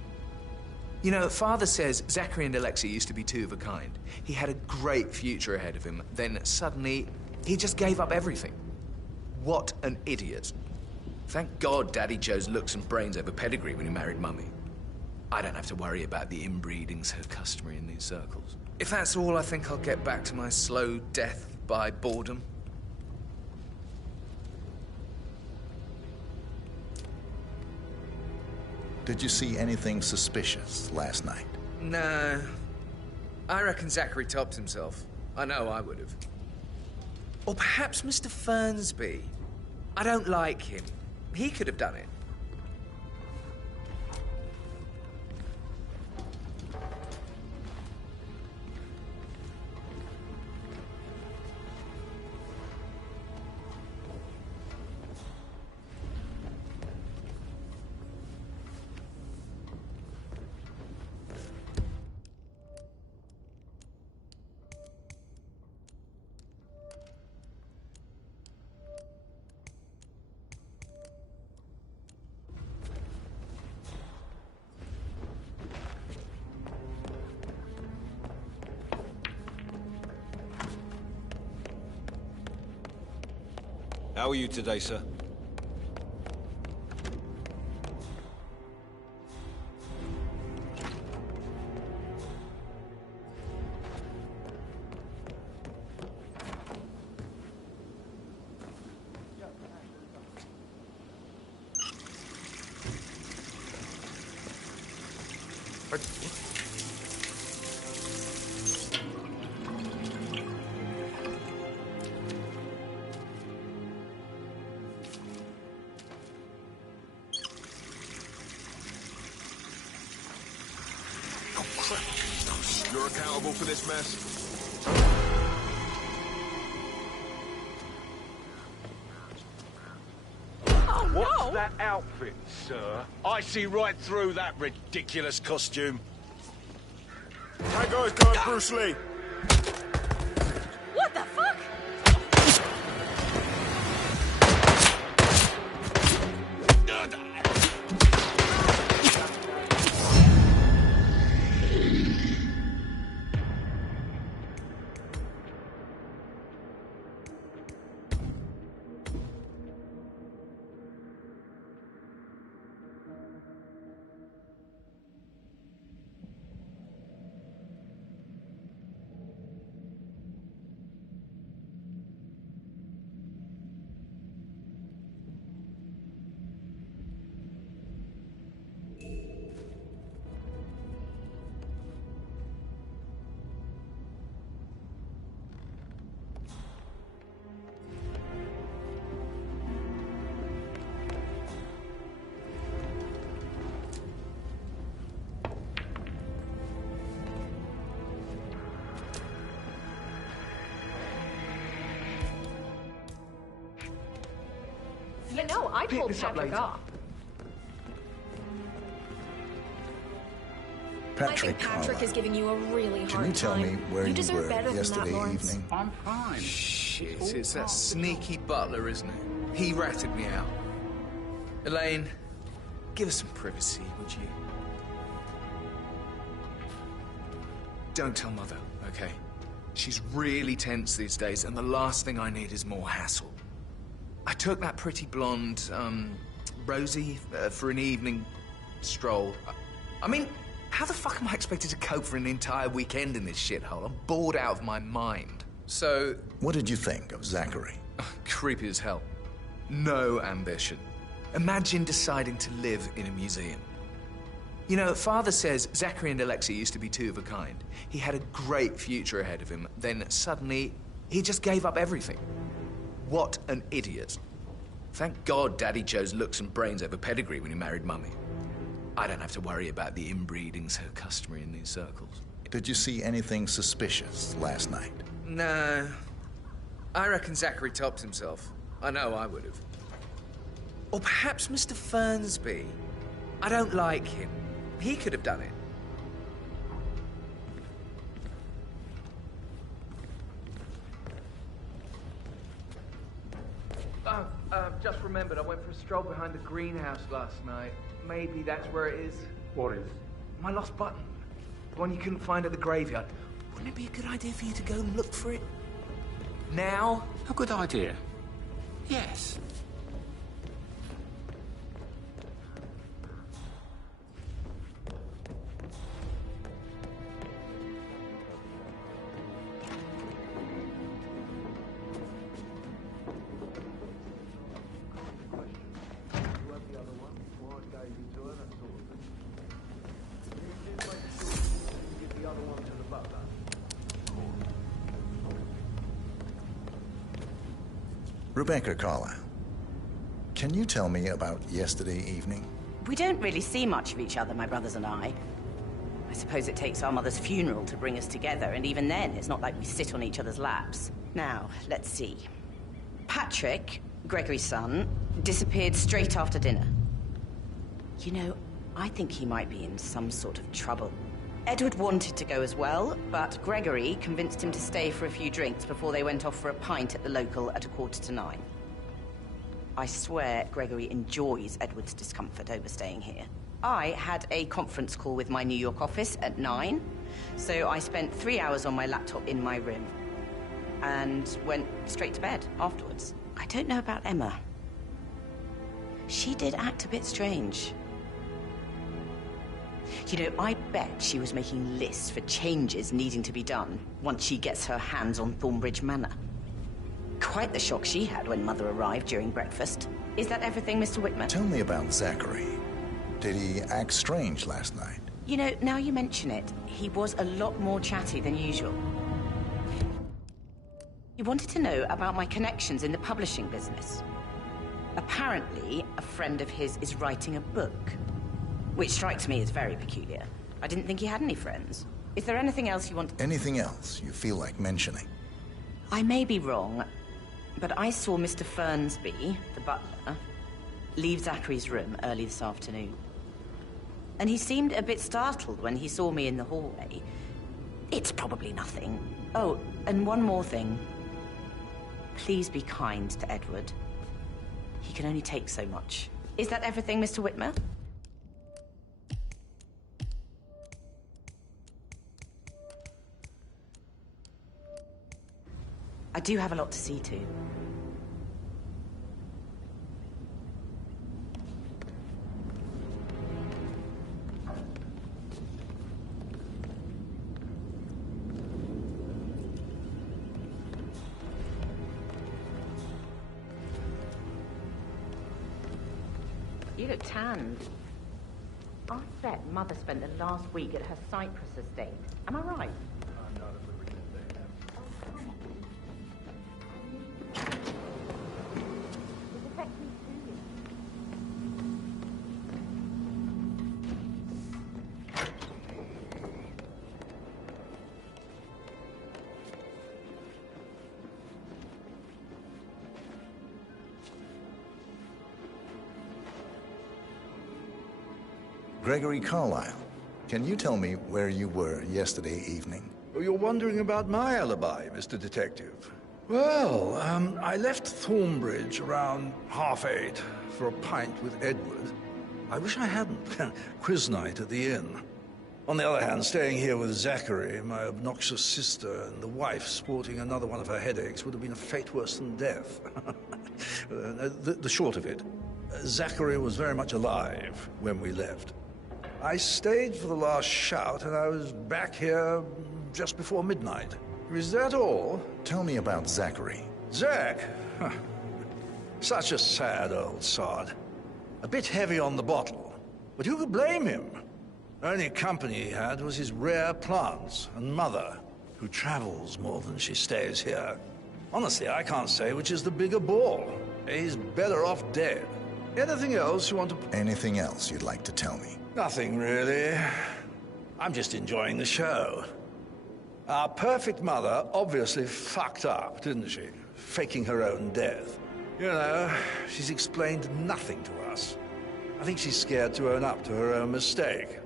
You know, Father says Zachary and Alexei used to be two of a kind. He had a great future ahead of him. Then suddenly, he just gave up everything. What an idiot. Thank God Daddy Joe's looks and brains over pedigree when he married Mummy. I don't have to worry about the inbreeding so customary in these circles. If that's all, I think I'll get back to my slow death by boredom. Did you see anything suspicious last night? No. I reckon Zachary topped himself. I know I would have. Or perhaps Mr. Fernsby. I don't like him. He could have done it. How are you today, sir? You're accountable for this mess? Oh, What's no! that outfit, sir? I see right through that ridiculous costume. How goes going, Bruce Lee? What the fuck? You know, I Pick told this up Patrick later. off. Patrick I think Patrick Carlisle. is giving you a really hard time. Can you tell me where you you deserve were better yesterday than that, Lawrence. evening? I'm fine. Shit, it's that sneaky butler, isn't it? He ratted me out. Elaine, give us some privacy, would you? Don't tell Mother, okay? She's really tense these days, and the last thing I need is more hassle. I took that pretty blonde, Rosie, for an evening stroll. I mean, how the fuck am I expected to cope for an entire weekend in this shithole? I'm bored out of my mind. So... What did you think of Zachary? Creepy as hell. No ambition. Imagine deciding to live in a museum. You know, Father says Zachary and Alexei used to be two of a kind. He had a great future ahead of him. Then suddenly, he just gave up everything. What an idiot. Thank God Daddy Joe's looks and brains over pedigree when he married Mummy. I don't have to worry about the inbreeding so customary in these circles. Did you see anything suspicious last night? No. I reckon Zachary topped himself. I know I would have. Or perhaps Mr. Fernsby. I don't like him. He could have done it. Just remembered, I went for a stroll behind the greenhouse last night. Maybe that's where it is. What is? My lost button. The one you couldn't find at the graveyard. Wouldn't it be a good idea for you to go and look for it? Now? A good idea. Yes. Rebecca Carlyle, can you tell me about yesterday evening? We don't really see much of each other, my brothers and I. I suppose it takes our mother's funeral to bring us together, and even then, it's not like we sit on each other's laps. Now, let's see. Patrick, Gregory's son, disappeared straight after dinner. You know, I think he might be in some sort of trouble. Edward wanted to go as well, but Gregory convinced him to stay for a few drinks before they went off for a pint at the local at 9:15. I swear Gregory enjoys Edward's discomfort over staying here. I had a conference call with my New York office at 9, so I spent 3 hours on my laptop in my room and went straight to bed afterwards. I don't know about Emma. She did act a bit strange. You know, I bet she was making lists for changes needing to be done once she gets her hands on Thornbridge Manor. Quite the shock she had when Mother arrived during breakfast. Is that everything, Mr. Whitmer? Tell me about Zachary. Did he act strange last night? You know, now you mention it, he was a lot more chatty than usual. He wanted to know about my connections in the publishing business. Apparently, a friend of his is writing a book. Which strikes me as very peculiar. I didn't think he had any friends. Is there anything else you want to... Anything else you feel like mentioning? I may be wrong, but I saw Mr. Fernsby, the butler, leave Zachary's room early this afternoon. And he seemed a bit startled when he saw me in the hallway. It's probably nothing. Oh, and one more thing. Please be kind to Edward. He can only take so much. Is that everything, Mr. Whitmer? I do have a lot to see to. You look tanned. I bet Mother spent the last week at her Cyprus estate. Am I right? I'm not at liberty to say that. Gregory Carlyle, can you tell me where you were yesterday evening? Oh, you're wondering about my alibi, Mr. Detective. Well, I left Thornbridge around 8:30 for a pint with Edward. I wish I hadn't. Quiz night at the inn. On the other hand, staying here with Zachary, my obnoxious sister, and the wife sporting another one of her headaches would have been a fate worse than death. The short of it, Zachary was very much alive when we left. I stayed for the last shout, and I was back here just before midnight. Is that all? Tell me about Zachary. Zach? Huh. Such a sad old sod. A bit heavy on the bottle. But who could blame him? Only company he had was his rare plants and Mother, who travels more than she stays here. Honestly, I can't say which is the bigger ball. He's better off dead. Anything else you want to... Anything else you'd like to tell me? Nothing, really. I'm just enjoying the show. Our perfect mother obviously fucked up, didn't she? Faking her own death. You know, she's explained nothing to us. I think she's scared to own up to her own mistake.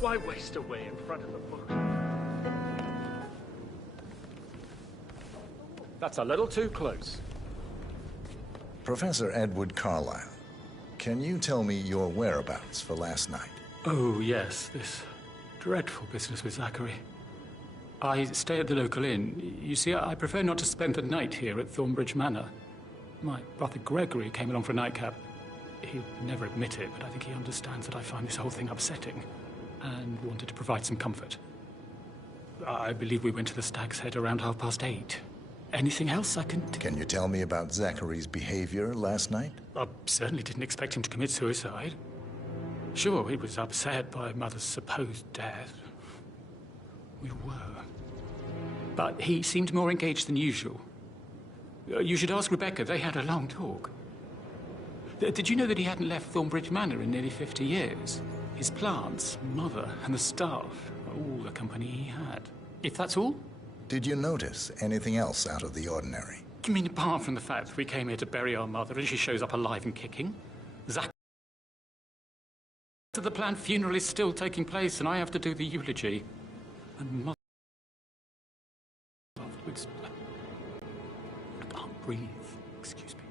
Why waste away in front of the book? That's a little too close. Professor Edward Carlyle, can you tell me your whereabouts for last night? Oh, yes, this dreadful business with Zachary. I stay at the local inn. You see, I prefer not to spend the night here at Thornbridge Manor. My brother Gregory came along for a nightcap. He'd never admit it, but I think he understands that I find this whole thing upsetting and wanted to provide some comfort. I believe we went to the Stag's Head around 8:30. Anything else I can... Can you tell me about Zachary's behavior last night? I certainly didn't expect him to commit suicide. Sure, he was upset by Mother's supposed death. We were. But he seemed more engaged than usual. You should ask Rebecca. They had a long talk. Did you know that he hadn't left Thornbridge Manor in nearly 50 years? His plants, Mother, and the staff, all the company he had. If that's all? Did you notice anything else out of the ordinary? You mean apart from the fact that we came here to bury our mother and she shows up alive and kicking? Zach... The planned funeral is still taking place and I have to do the eulogy. And Mother... afterwards... I can't breathe. Excuse me.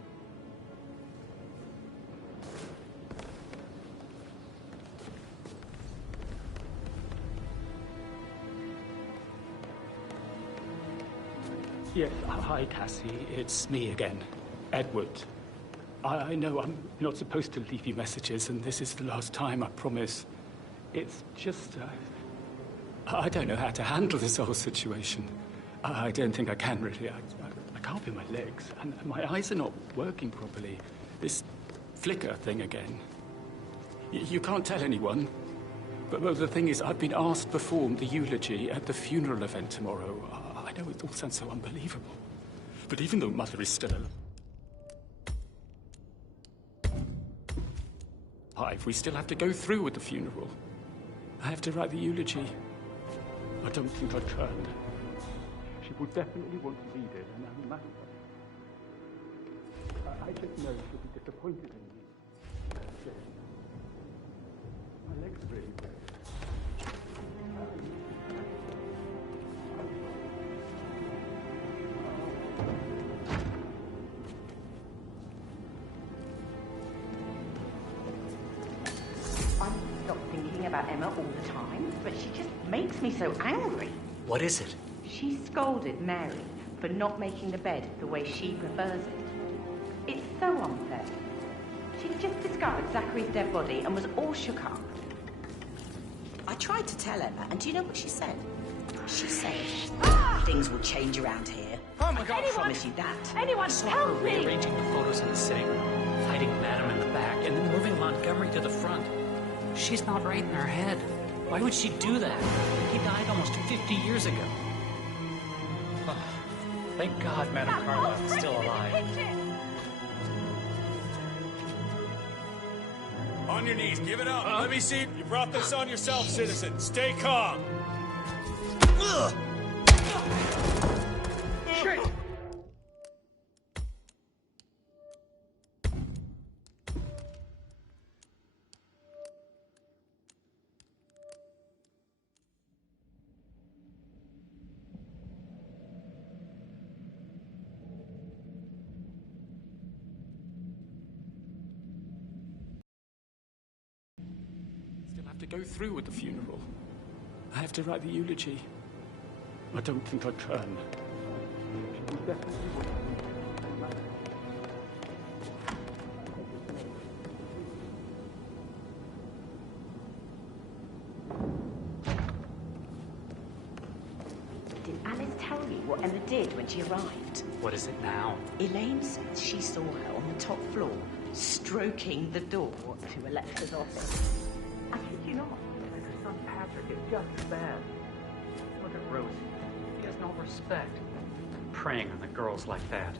Yes, hi, Cassie. It's me again, Edward. I know I'm not supposed to leave you messages, and this is the last time, I promise. It's just, I don't know how to handle this whole situation. I don't think I can, really. I can't feel my legs, and my eyes are not working properly. This flicker thing again. You can't tell anyone, but the thing is, I've been asked to perform the eulogy at the funeral event tomorrow. I know it all sounds so unbelievable, but even though Mother is still alive, we still have to go through with the funeral. I have to write the eulogy. I don't think I can. She will definitely want to read it, and no matter. I just know she'll be disappointed in me. My legs are really bad. About Emma all the time, but she just makes me so angry. What is it? She scolded Mary for not making the bed the way she prefers it. It's so unfair. She just discovered Zachary's dead body and was all shook up. I tried to tell Emma, and do you know what she said? She said, things will change around here. Oh my God! I promise you that. Anyone help me! Rearranging the photos in the sitting room, hiding Madam in the back, and then moving Montgomery to the front. She's not right in her head. Why would she do that? He died almost 50 years ago. Oh, thank God Madame Carla is still alive. On your knees, give it up. Let me see. You brought this on yourself, citizen. Stay calm. Shit! To go through with the funeral. I have to write the eulogy. I don't think I can. She will definitely want to read it. Did Alice tell tell me what Emma did when she arrived? What is it now? Elaine says she saw her on the top floor, stroking the door to Alexa's office. I kid you not. And her son Patrick is just as bad. Look at Rosie. He has no respect. Preying on the girls like that.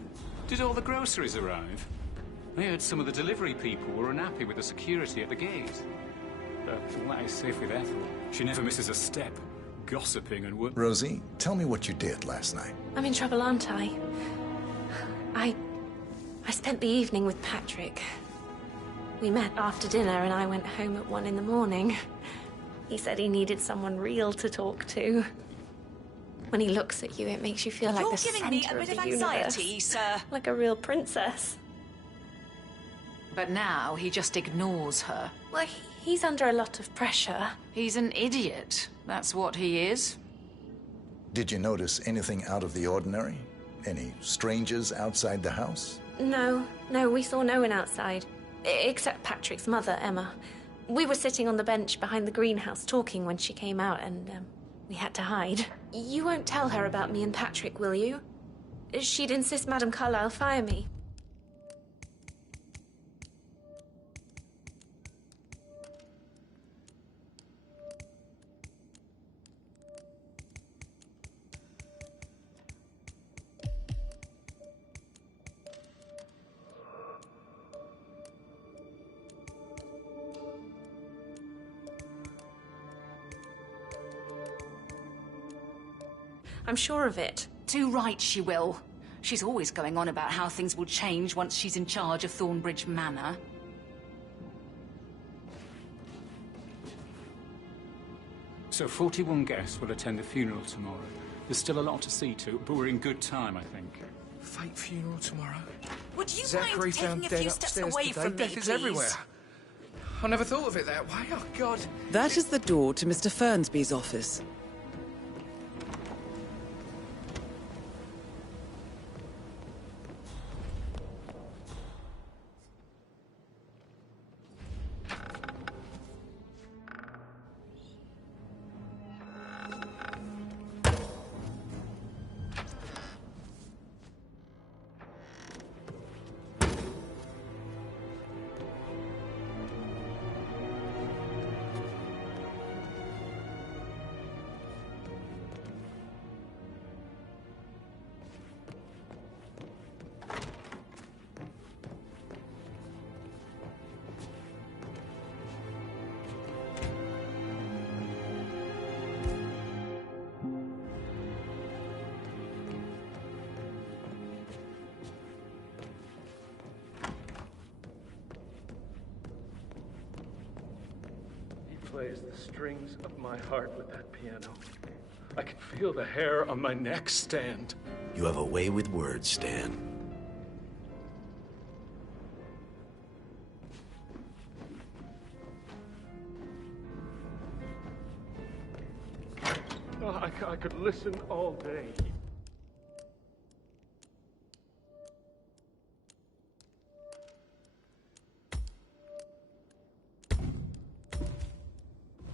Did all the groceries arrive? I heard some of the delivery people were unhappy with the security at the gate. But from what I safe with Ethel, she never misses a step, gossiping and work. Rosie, tell me what you did last night. I'm in trouble, aren't I? I spent the evening with Patrick. We met after dinner and I went home at 1 in the morning. He said he needed someone real to talk to. When he looks at you, it makes you feel like the center of the universe. You're giving me a bit of anxiety, sir. Like a real princess. But now he just ignores her. Well, he's under a lot of pressure. He's an idiot. That's what he is. Did you notice anything out of the ordinary? Any strangers outside the house? No, we saw no one outside. Except Patrick's mother, Emma. We were sitting on the bench behind the greenhouse talking when she came out and, we had to hide. You won't tell her about me and Patrick, will you? She'd insist Madame Carlyle fire me. I'm sure of it. Too right she will. She's always going on about how things will change once she's in charge of Thornbridge Manor. So 41 guests will attend the funeral tomorrow. There's still a lot to see to, but we're in good time, I think. Fake funeral tomorrow? Would you Zachary mind taking a few steps away today. from me, Death is everywhere. I never thought of it that way. Oh, God. That is the door to Mr. Fernsby's office. Plays the strings of my heart with that piano. I can feel the hair on my neck stand. You have a way with words, Stan. Oh, I could listen all day.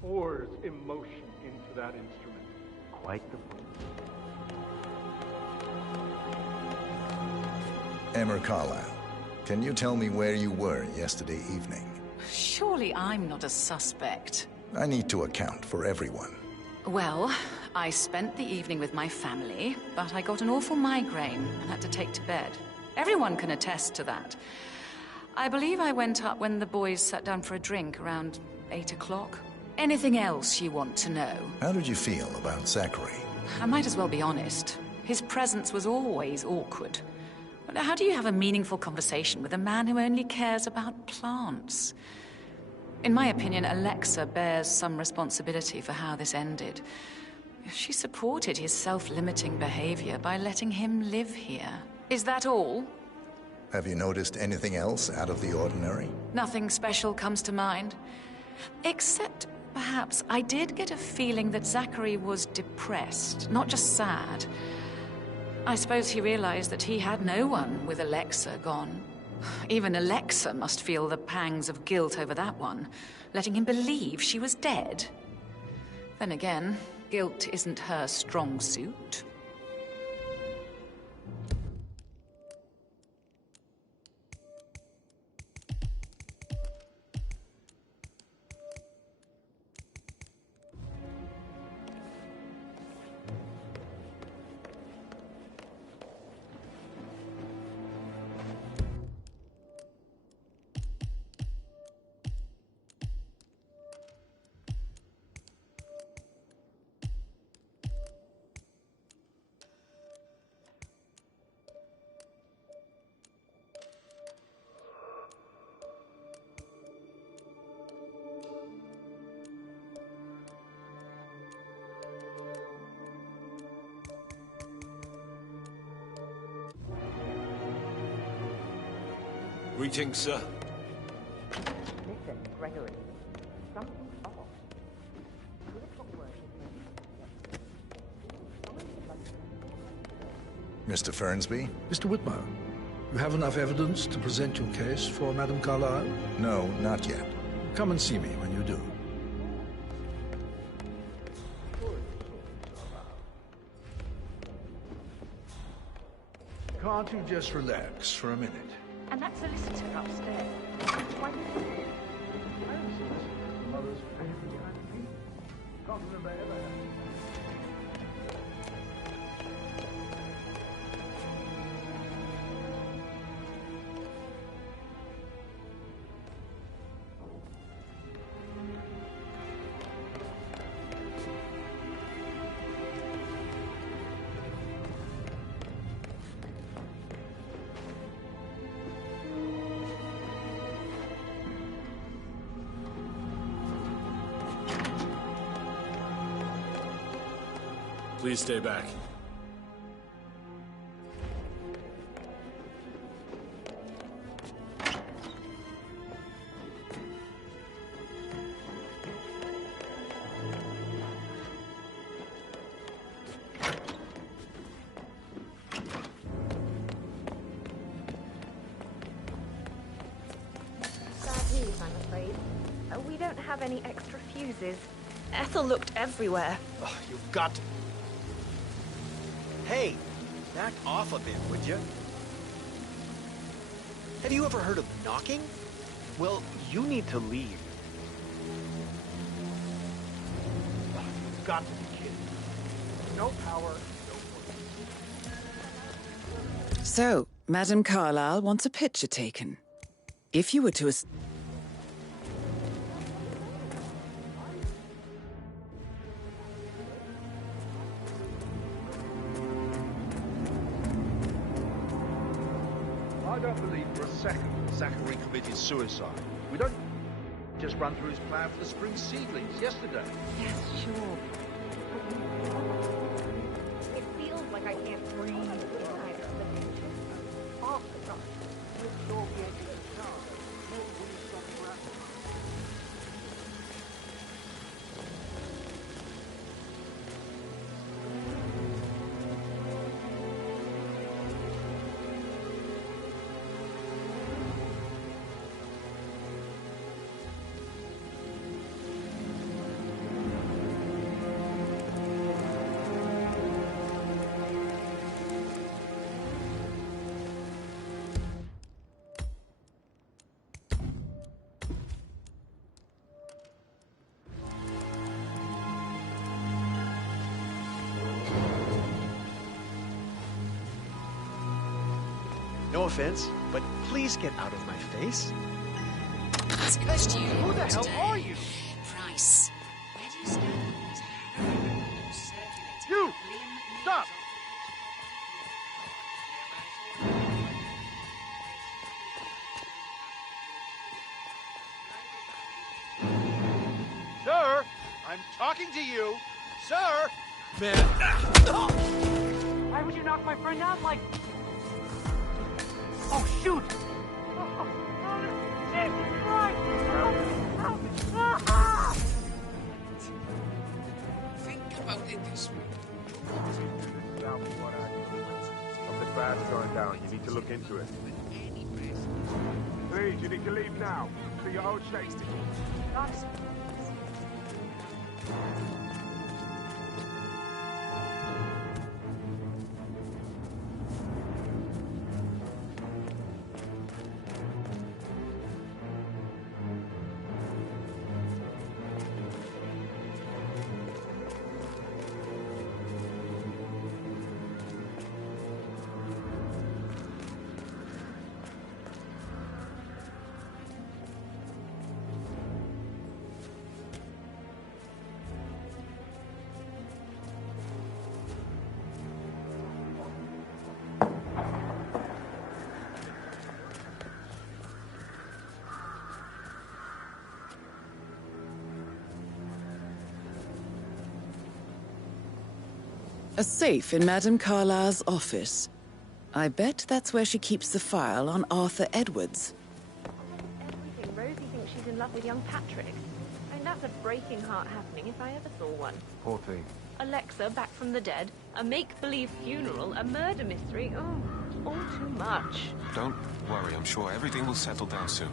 Pours emotion into that instrument. Quite the Emma Carlyle, can you tell me where you were yesterday evening? Surely I'm not a suspect. I need to account for everyone. Well, I spent the evening with my family, but I got an awful migraine and had to take to bed. Everyone can attest to that. I believe I went up when the boys sat down for a drink around 8 o'clock. Anything else you want to know? How did you feel about Zachary? I might as well be honest. His presence was always awkward. But how do you have a meaningful conversation with a man who only cares about plants? In my opinion, Alexa bears some responsibility for how this ended. She supported his self-limiting behavior by letting him live here. Is that all? Have you noticed anything else out of the ordinary? Nothing special comes to mind. Except, perhaps, I did get a feeling that Zachary was depressed, not just sad. I suppose he realized that he had no one with Alexa gone. Even Alexa must feel the pangs of guilt over that one, letting him believe she was dead. Then again, guilt isn't her strong suit. Greetings, sir. Listen, Gregory. Something's off. Mr. Fernsby? Mr. Whitmer, you have enough evidence to present your case for Madame Carlyle? No, not yet. Come and see me when you do. Can't you just relax for a minute? And that solicitor upstairs. Why Mother's favorite kind of people. Can't remember ever having. Please stay back. Bad news, I'm afraid. We don't have any extra fuses. Ethel looked everywhere. Oh, you've got to... Hey, back off a bit, would you? Have you ever heard of knocking? Well, you need to leave. Oh, you've got to be kidding. No power, no voice. So, Madame Carlyle wants a picture taken. If you were to... I don't believe for a second Zachary committed suicide. We don't just run through his plan for the spring seedlings yesterday. Yes, sure. It feels like I can't breathe inside of the tension. Half the time, with your getting charged, nobody stops rapping. No offense, but please get out of my face. As opposed to you. Who the hell today. are you? Price. Where do you stand? You! Stop! Sir! I'm talking to you! Sir! Man. Why would you knock my friend out like... Oh, shoot! Oh, Jesus Christ! Help me! Think about it this way. Something bad's going down. You need to look into it. Please, you need to leave now. To your own safety. A safe in Madame Carlyle's office. I bet that's where she keeps the file on Arthur Edwards. love with young Patrick. I mean, that's a breaking heart happening if I ever saw one. 14. Alexa back from the dead, a make-believe funeral, a murder mystery. Oh, all too much. Don't worry, I'm sure everything will settle down soon.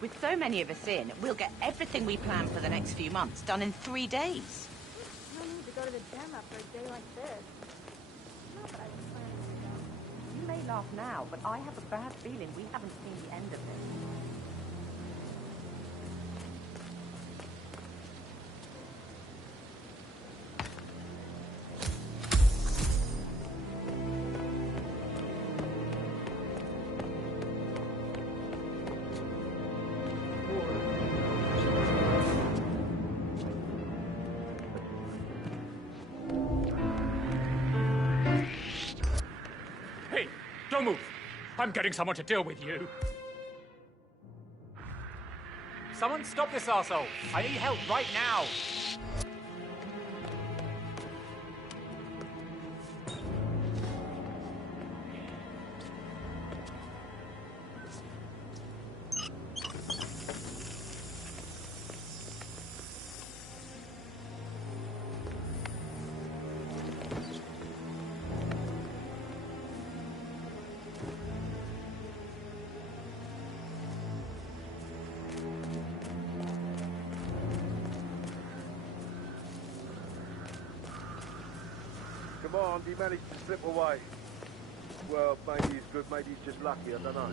With so many of us in, we'll get everything we plan for the next few months done in 3 days. No need to go to the gym after a day like this. Not that I was planning to go. You may laugh now, but I have a bad feeling we haven't seen the end of this. Don't move! I'm getting someone to deal with you. Someone stop this arsehole! I need help right now! Come on, he managed to slip away. Well, maybe he's good, maybe he's just lucky, I don't know.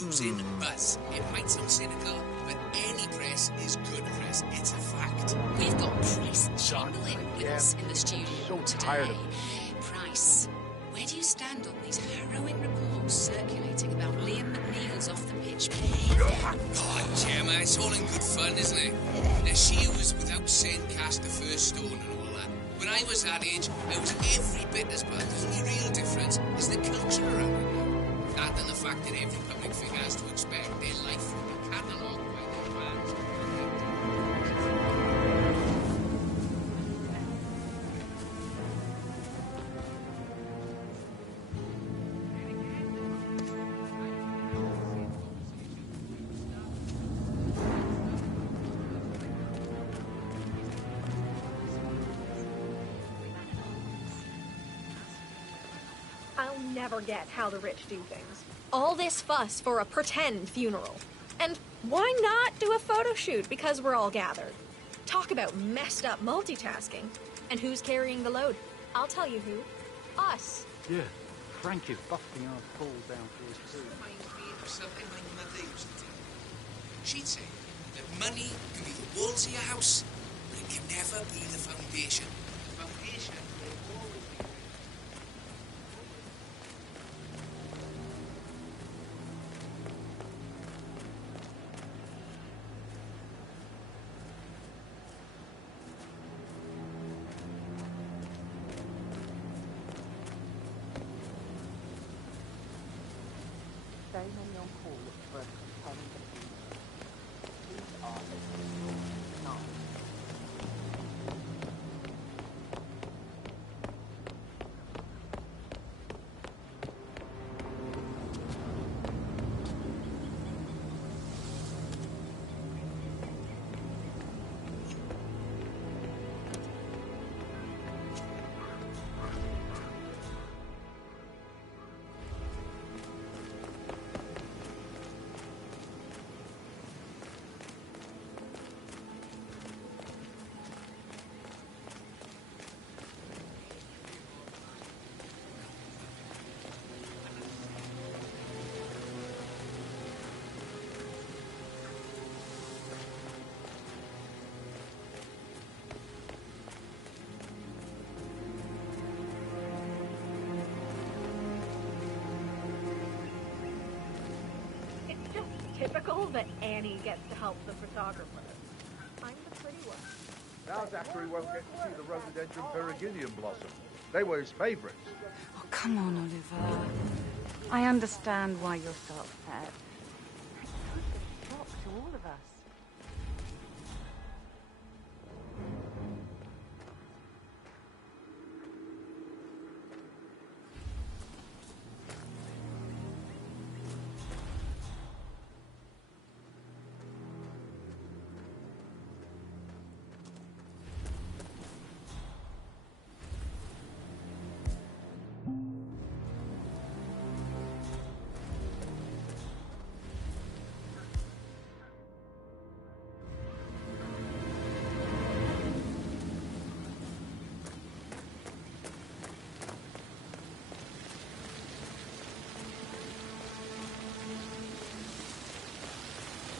Losing buzz. It might sound cynical, but any press is good press. It's a fact. We've got Price Chamberlain with us in the studio today. Price, where do you stand on these harrowing reports circulating about Liam McNeil's off the pitch behaviour? God, Gemma, it's all in good fun, isn't it? Now, she was without sin cast the first stone and all that. When I was that age, I was every bit as bad. The only real difference is the culture around it now. That and the fact that every public figure has to expect their life will be catalogued by their fans. I'll never get how the rich do things. All this fuss for a pretend funeral. And why not do a photo shoot because we're all gathered? Talk about messed up multitasking. And who's carrying the load? I'll tell you who. Us. Yeah, Frank is busting our balls down for his food. Reminds me of something my mother used to tell me. She'd say that money can be the walls of your house, but it can never be the foundation. The foundation will always be there. very many on call for a compelling defeat. These are the not. Typical that Annie gets to help the photographer. I'm the pretty one. Now Zachary won't get to see the rhododendron Periginium blossom. They were his favourites. Oh, come on, Oliver. I understand why you're so upset. It's a shock to all of us.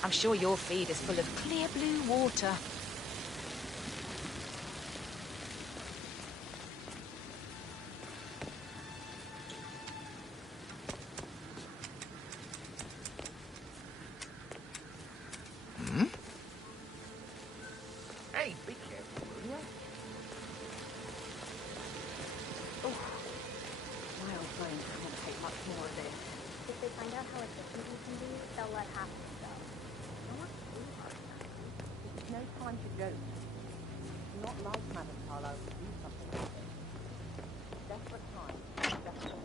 I'm sure your feed is full of clear blue water. Hey, be careful, will you? My old brain can't take much more of this. If they find out how efficient we can be, they'll let half of us go. It's no time to joke. It's not like Madame Carlisle to do something like this. Desperate time. Desperate.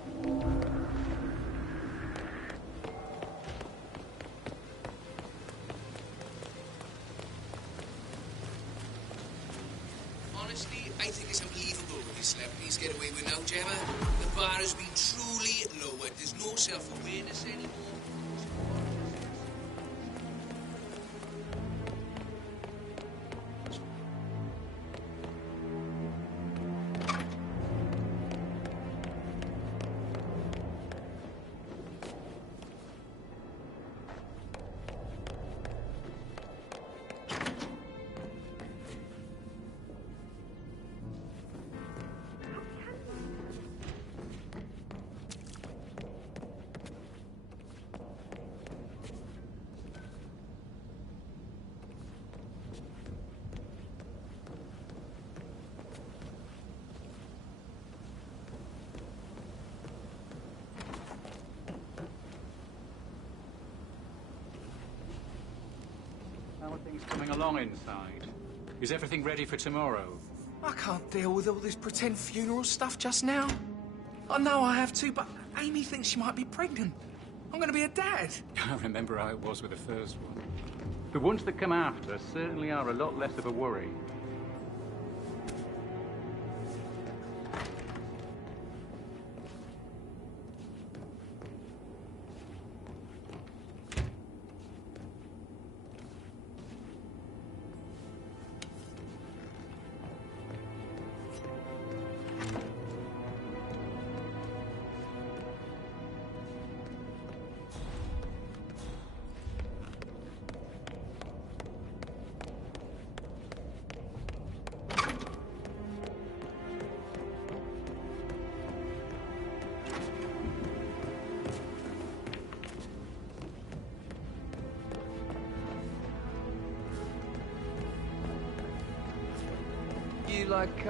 Honestly, I think it's unbelievable what these celebrities get away with now, Gemma. The bar has been truly lowered. There's no self-awareness anymore. How are things coming along inside? Is everything ready for tomorrow? I can't deal with all this pretend funeral stuff just now. I know I have to, but Amy thinks she might be pregnant. I'm going to be a dad. I remember how it was with the first one. The ones that come after certainly are a lot less of a worry. You like,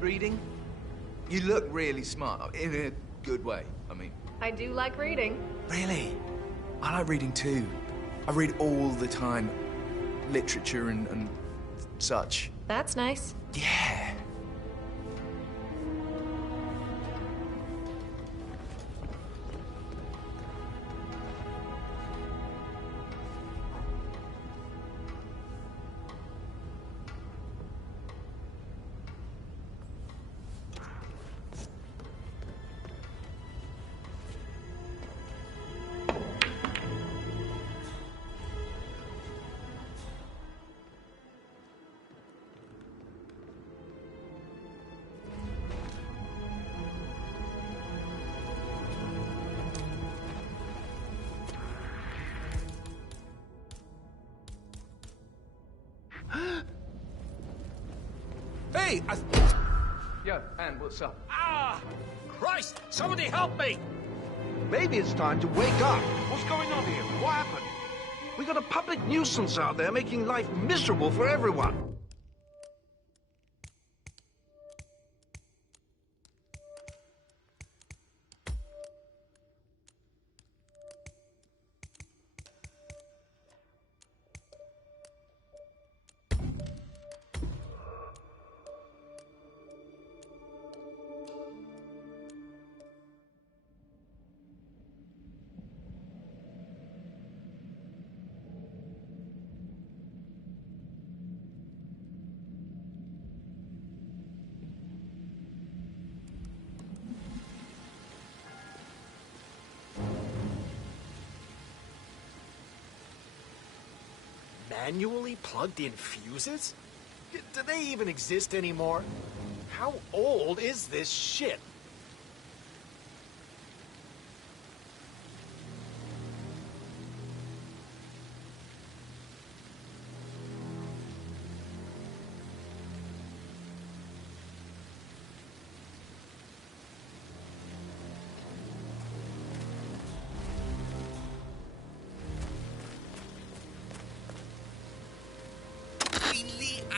reading? You look really smart, in a good way, I mean. I do like reading. Really? I like reading too. I read all the time. Literature and such. That's nice. Yeah. Hey, Yo, Anne, what's up? Ah! Christ! Somebody help me! Maybe it's time to wake up. What's going on here? What happened? We got a public nuisance out there making life miserable for everyone. Manually plugged-in fuses? Do they even exist anymore? How old is this shit?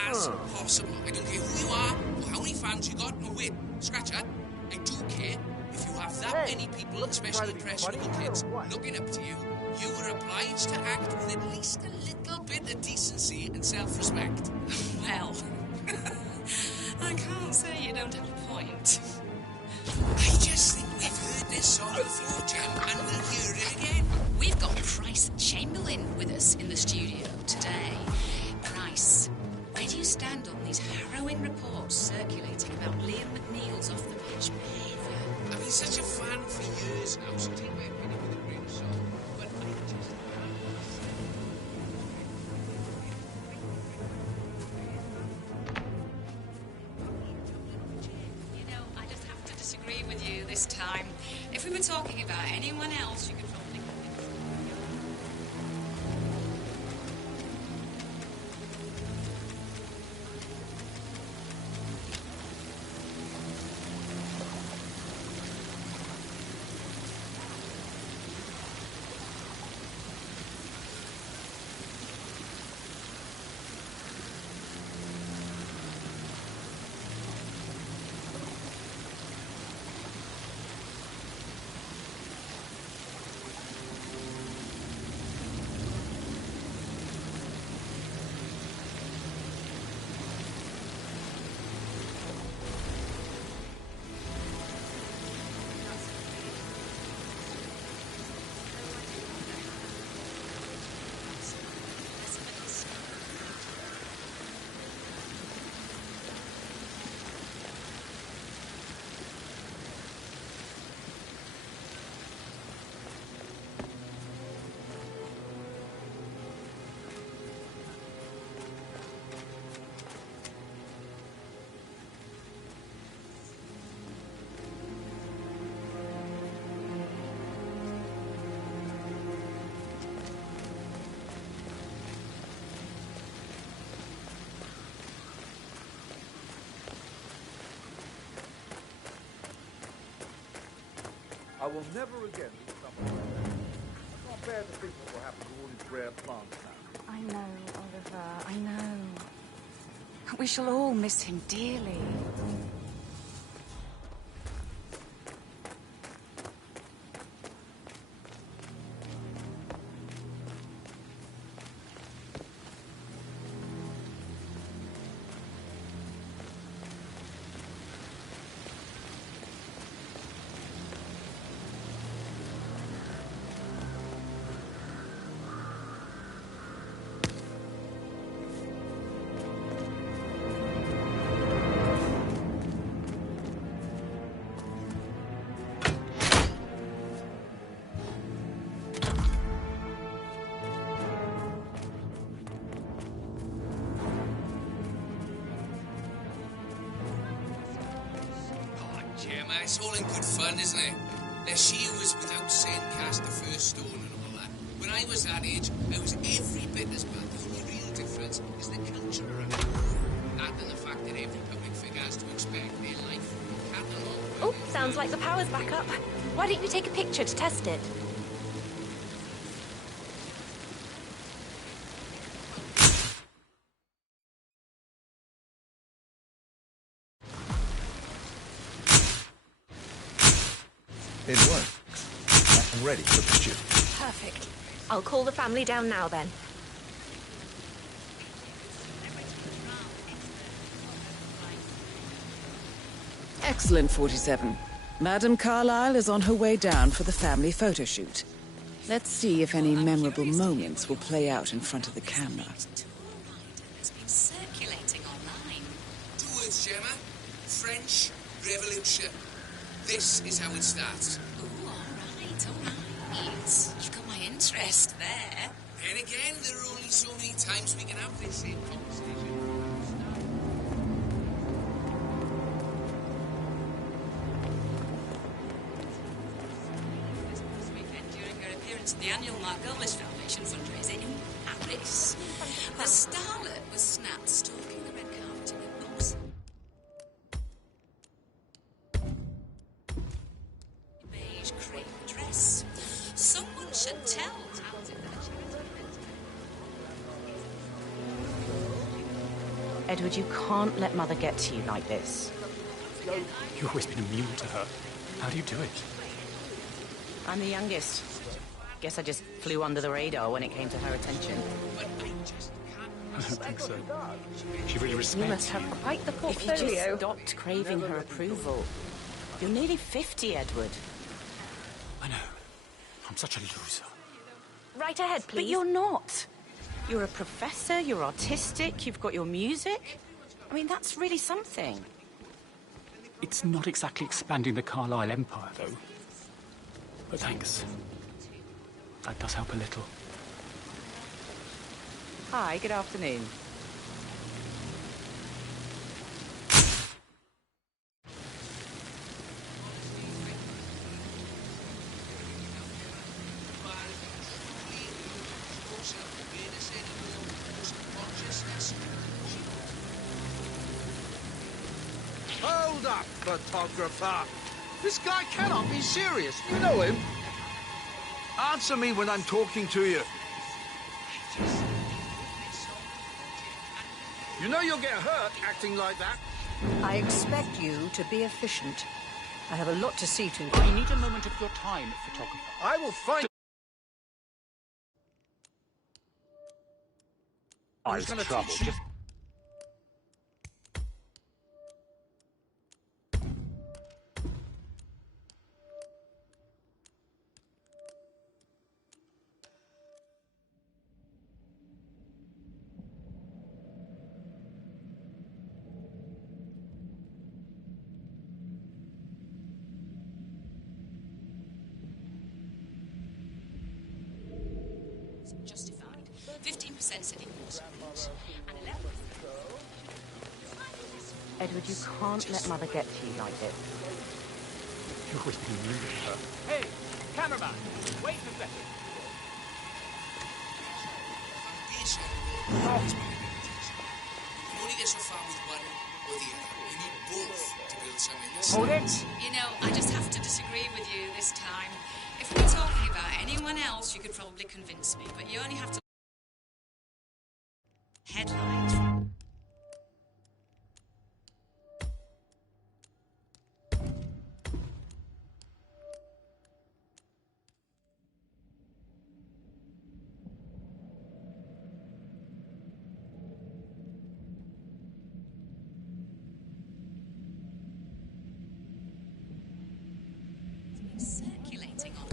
As possible. I don't care who you are or how many fans you got. No, wait, scratch that. I do care if you have that many people, especially impressionable kids, looking up to you. You are obliged to act with at least a little bit of decency and self-respect. Well, I can't say you don't have a point. I just think we've heard this song before, Jim, and we'll hear it again. We've got Price Chamberlain with us in the studio today. Price, where do you stand on these harrowing reports circulating about Liam McNeil's off-the-pitch behaviour? I've been such a fan for years now, so take my opinion with a grain of salt. But I just You know, I just have to disagree with you this time. If we were talking about anyone else, you could probably... I will never again do something like that. I can't bear to think what will happen to all these rare plants now. I know, Oliver, I know. We shall all miss him dearly. it's all in good fun, isn't it? Now, she was without sin cast the first stone and all that. When I was that age, I was every bit as bad. The only real difference is the culture around it. That and the fact that every public figure has to expect their life catalogue. Oh, sounds like the power's back up. Why don't you take a picture to test it? It worked. I'm ready for the shoot. Perfect. I'll call the family down now then. Excellent, 47. Madame Carlyle is on her way down for the family photo shoot. Let's see if any memorable moments will play out in front of the camera. Has been circulating online. 2 words, Gemma. French Revolution. This is how it starts. Oh, all right. You've got my interest there. And again, there are only so many times we can have this same conversation. This weekend, during her appearance at the annual Mark Gullish Foundation fundraiser in Paris, the starlet was snapped stalking the red carpet in a box. Beige crepe dress. Someone should tell Talented that she was Edward, you can't let Mother get to you like this. You've always been immune to her. How do you do it? I'm the youngest. Guess I just flew under the radar when it came to her attention. I don't think so. She really You respects must have quite the portfolio. If you just stopped craving her approval. You're nearly 50, Edward. I know. I'm such a loser. Right ahead, please. But you're not. You're a professor, you're artistic, you've got your music. I mean, that's really something. It's not exactly expanding the Carlyle empire, though. But thanks. That does help a little. Hi, good afternoon. Hold up, photographer. This guy cannot be serious. You know him. Answer me when I'm talking to you. You know you'll get hurt acting like that. I expect you to be efficient. I have a lot to see to. I need a moment of your time, photographer. I will find... I was trouble. Just... justified. 15% sitting support and 11%. Edward, you can't let Mother get to you like this. You've always been immune to her. Hey, cameraman, wait a second. You can only get so far with one or the other. You need both to build something that's... Hold it! You know, I just have to disagree with you this time. If we were talking about anyone else, you could probably convince me, but you only have to... Headlines. Circulating on.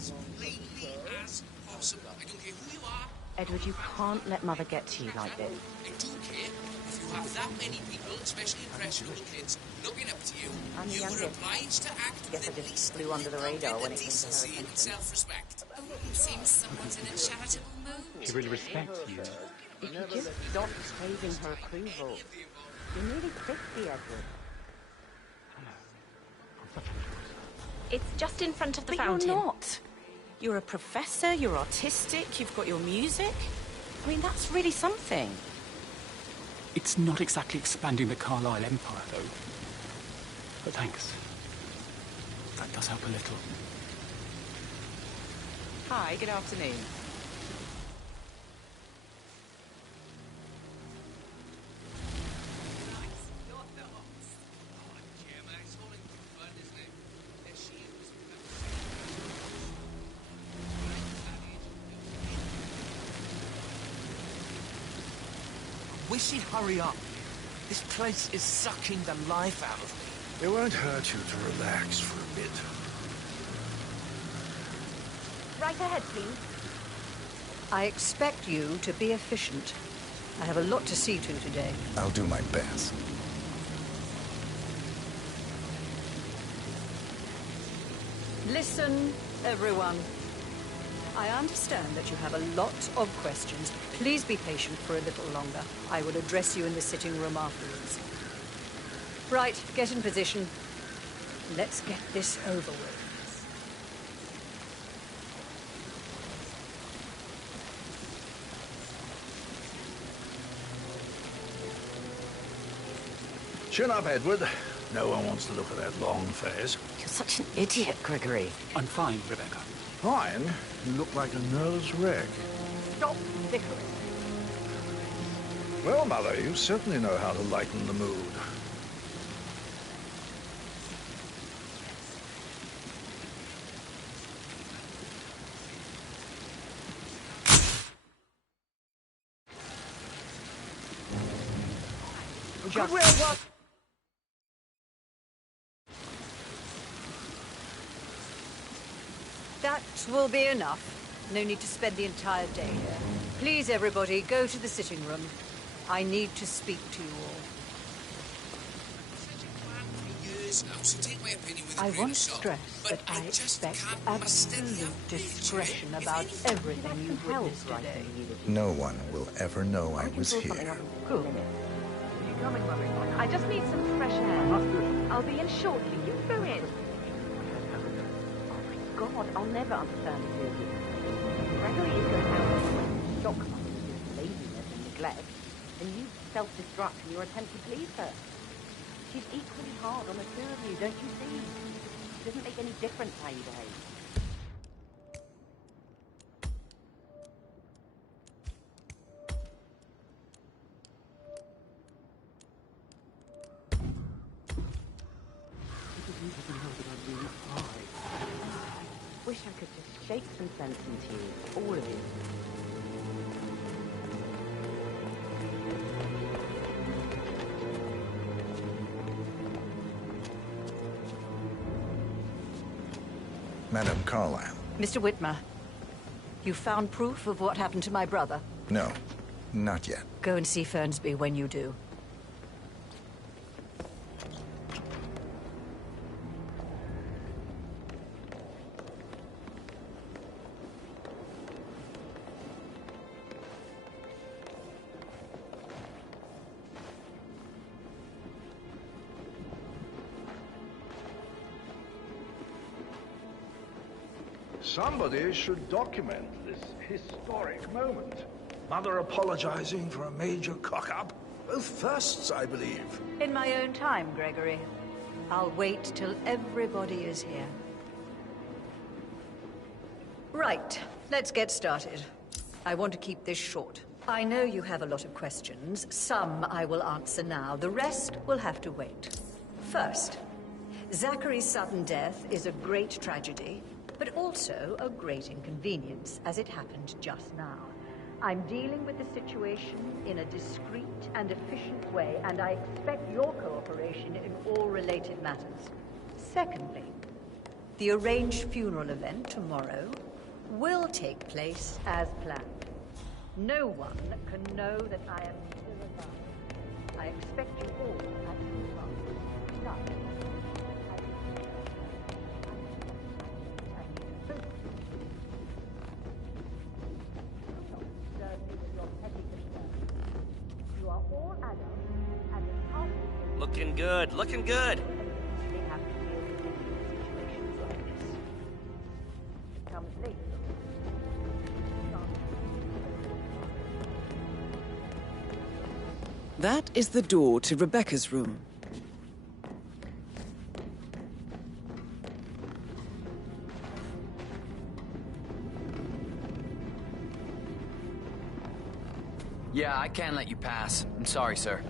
as plainly as possible. I don't care who you are. Edward, you can't let Mother get to you like this. I do care if you have that many people, especially impressionable kids, looking up to you. I'm the You are youngest. obliged to act Guess I with at just least flew under the radar when it came to her decency and attention. self-respect. Oh, it seems someone's in a charitable mood. She really respects you. If you just stop praising her approval. You're nearly 50, Edward. It's just in front of the But fountain. you're not. You're a professor, you're artistic, you've got your music. I mean, that's really something. It's not exactly expanding the Carlisle Empire, though. But thanks. That does help a little. Hi, good afternoon. Wish he'd hurry up. This place is sucking the life out of me. It won't hurt you to relax for a bit. Right ahead, please. I expect you to be efficient. I have a lot to see to today. I'll do my best. Listen, everyone. I understand that you have a lot of questions. Please be patient for a little longer. I will address you in the sitting room afterwards. Right, get in position. Let's get this over with. Chin up, Edward. No one wants to look at that long face. You're such an idiot, Gregory. I'm fine, Rebecca. Fine? You look like a nervous wreck. Stop bickering. Well, Mother, you certainly know how to lighten the mood. Just... That will be enough. No need to spend the entire day here. Please, everybody, go to the sitting room. I need to speak to you all. I want to stress that I expect absolute discretion about everything you've witnessed today. No one will ever know I was here. Cool. You're coming, Mummy. I just need some fresh air. I'll be in shortly. You go in. God, I'll never understand you. Gregory is going out to shock Mother with his laziness and neglect, and you self-destruct in your attempt to please her. She's equally hard on the two of you, don't you see? It doesn't make any difference how you behave. Wish I could just shake some sense into you, all of you. Madam Carlyle. Mr. Whitmer, you found proof of what happened to my brother? No, not yet. Go and see Fernsby when you do. Somebody should document this historic moment. Mother apologizing for a major cock-up. Both firsts, I believe. In my own time, Gregory. I'll wait till everybody is here. Right, let's get started. I want to keep this short. I know you have a lot of questions. Some I will answer now. The rest will have to wait. First, Zachary's sudden death is a great tragedy, but also a great inconvenience, as it happened just now. I'm dealing with the situation in a discreet and efficient way, and I expect your cooperation in all related matters. Secondly, The arranged funeral event tomorrow will take place as planned. No one can know that I am still alive. I expect you all at the party. You are all adults and the party Looking good, looking good. they have to deal with situations like this. It comes late. That is the door to Rebecca's room. Yeah, I can't let you pass. I'm sorry, sir.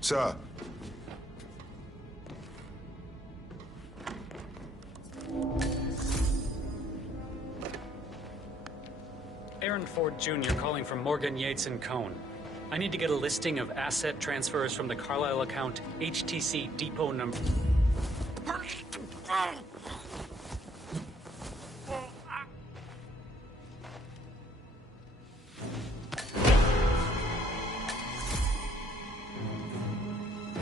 Sir. Aaron Ford Jr. calling from Morgan, Yates & Cohn. I need to get a listing of asset transfers from the Carlisle account HTC depot number...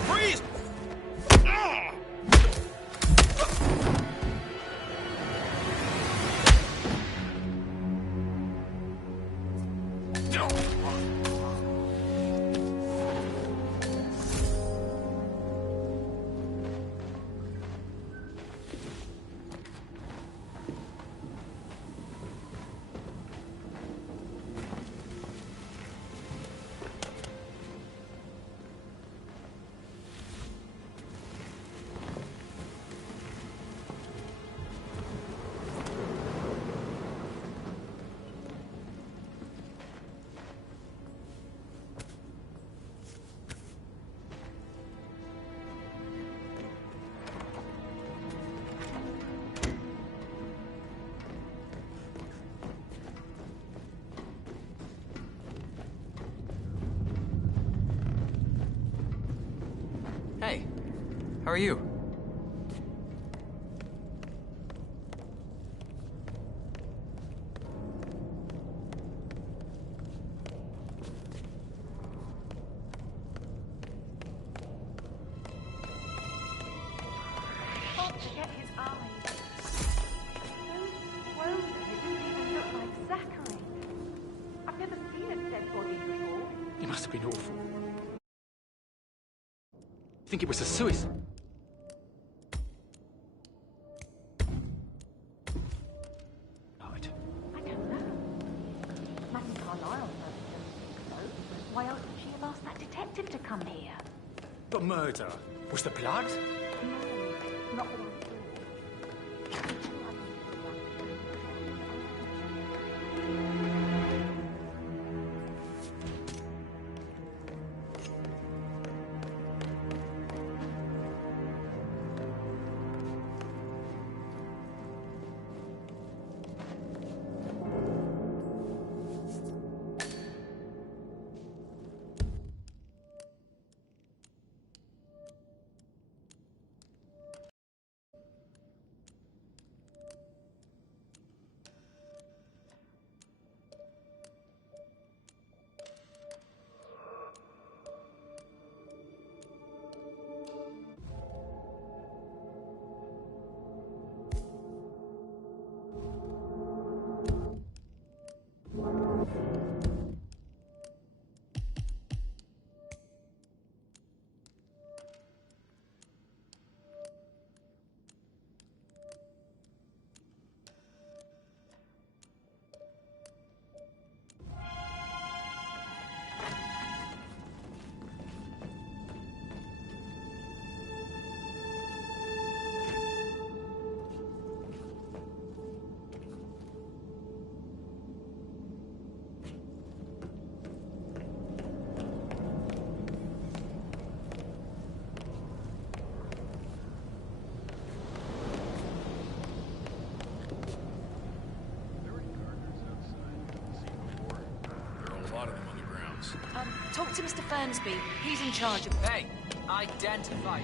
Freeze! Hey, how are you? Can't get his eyes. So swollen, it doesn't even look like Zachary. I've never seen a dead body before. It must have been awful. I think it was a suicide. I don't know. Madame Carlisle doesn't think so. Why else would she have asked that detective to come here? The murder. Was the blood? No, not that I was. Talk to Mr. Fernsby. He's in charge of... Hey, identify.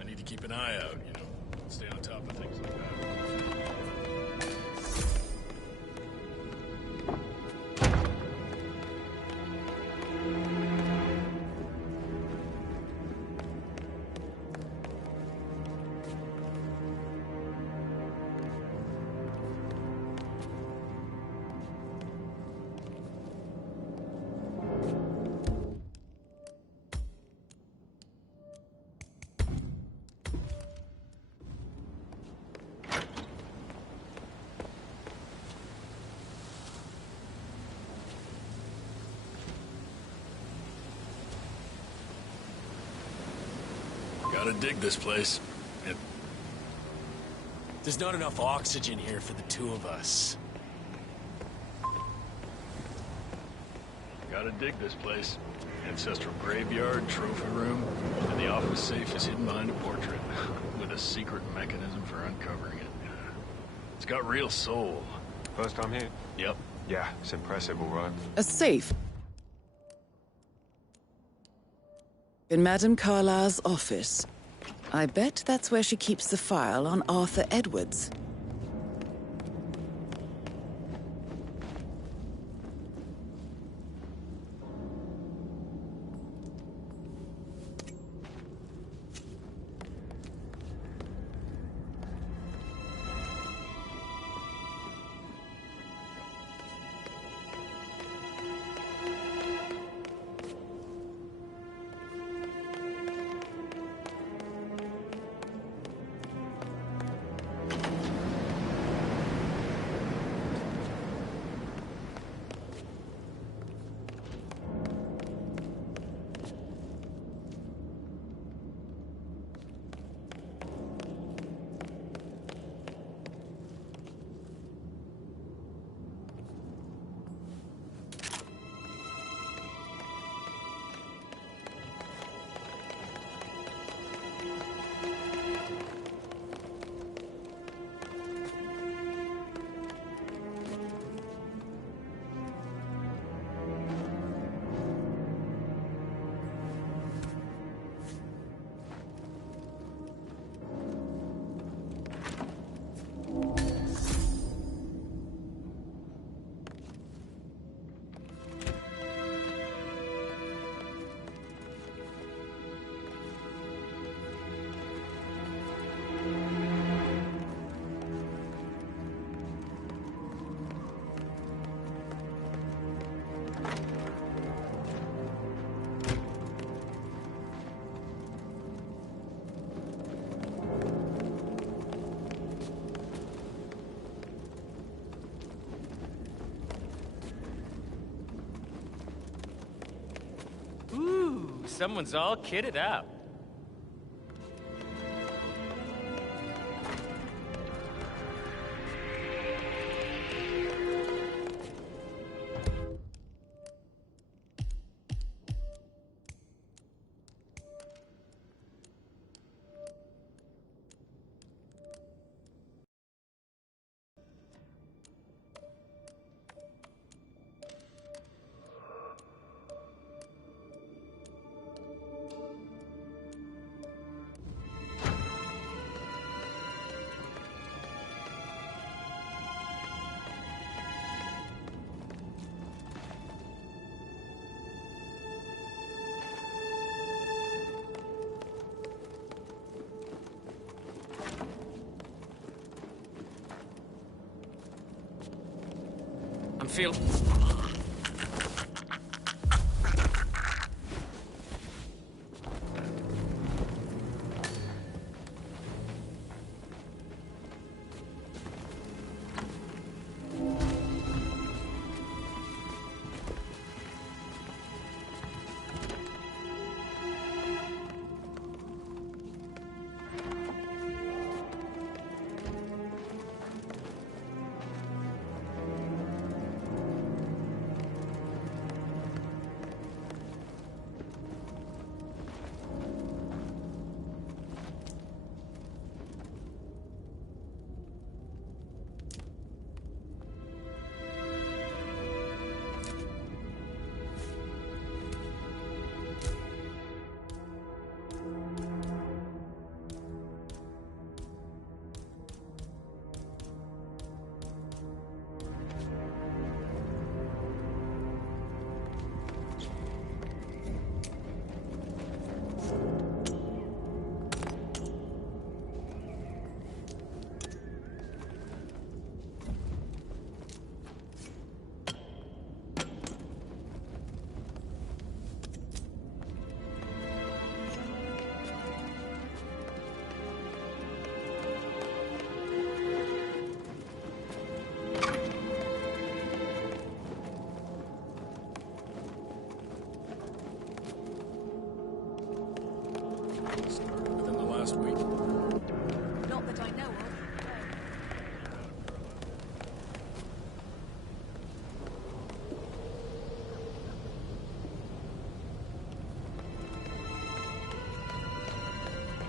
I need to keep an eye out, you know, stay on top of things like that. Gotta dig this place. There's not enough oxygen here for the two of us. Gotta dig this place. Ancestral graveyard, trophy room, and the office safe is hidden behind a portrait, with a secret mechanism for uncovering it. It's got real soul. First time here? Yep. Yeah, it's impressive, all right. A safe in Madame Carlyle's office. I bet that's where she keeps the file on Arthur Edwards. Someone's all kitted out. I'm feeling... last week? Not that I know of.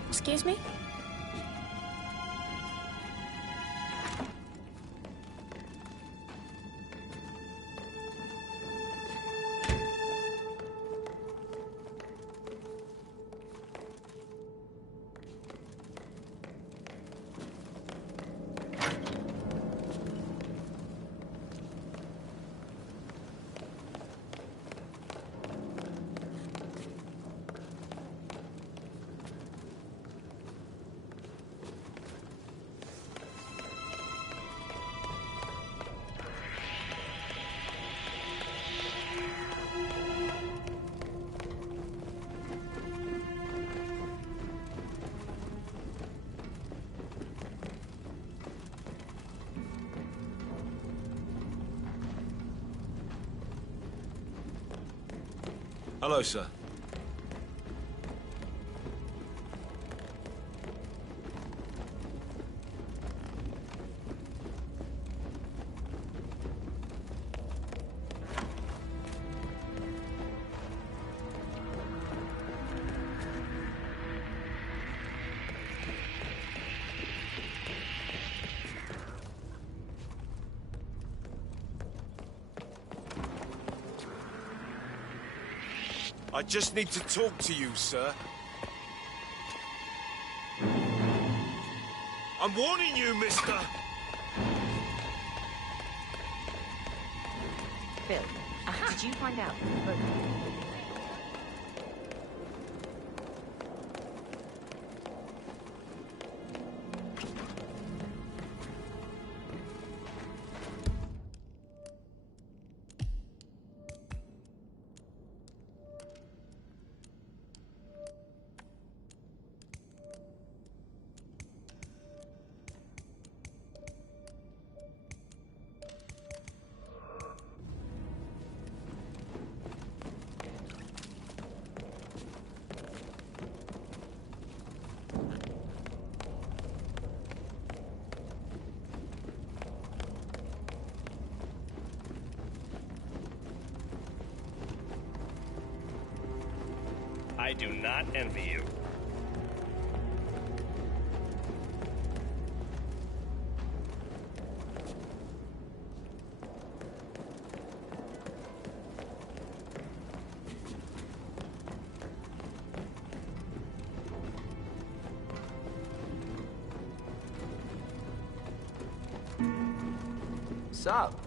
Excuse me? Hello, sir. I just need to talk to you, sir. I'm warning you, mister! Bill, did you find out? I do not envy you. Sup?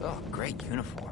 Oh, great uniform.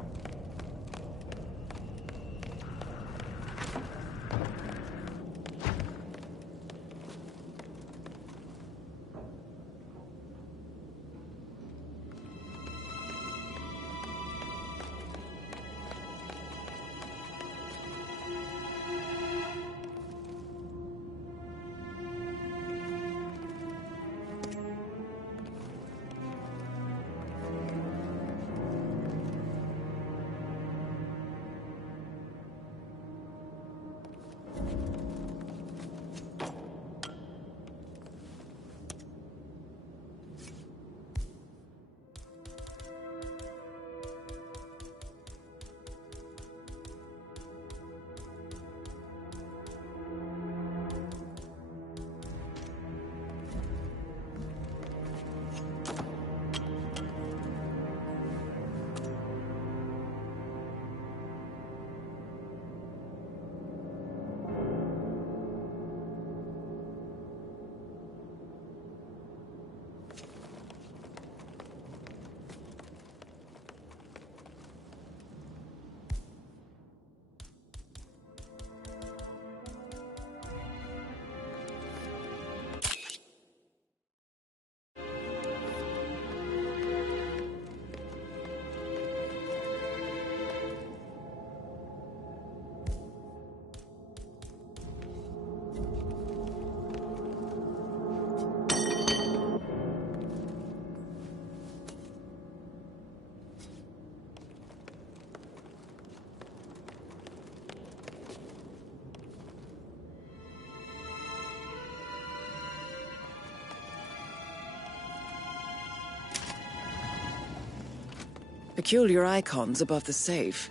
Peculiar icons above the safe.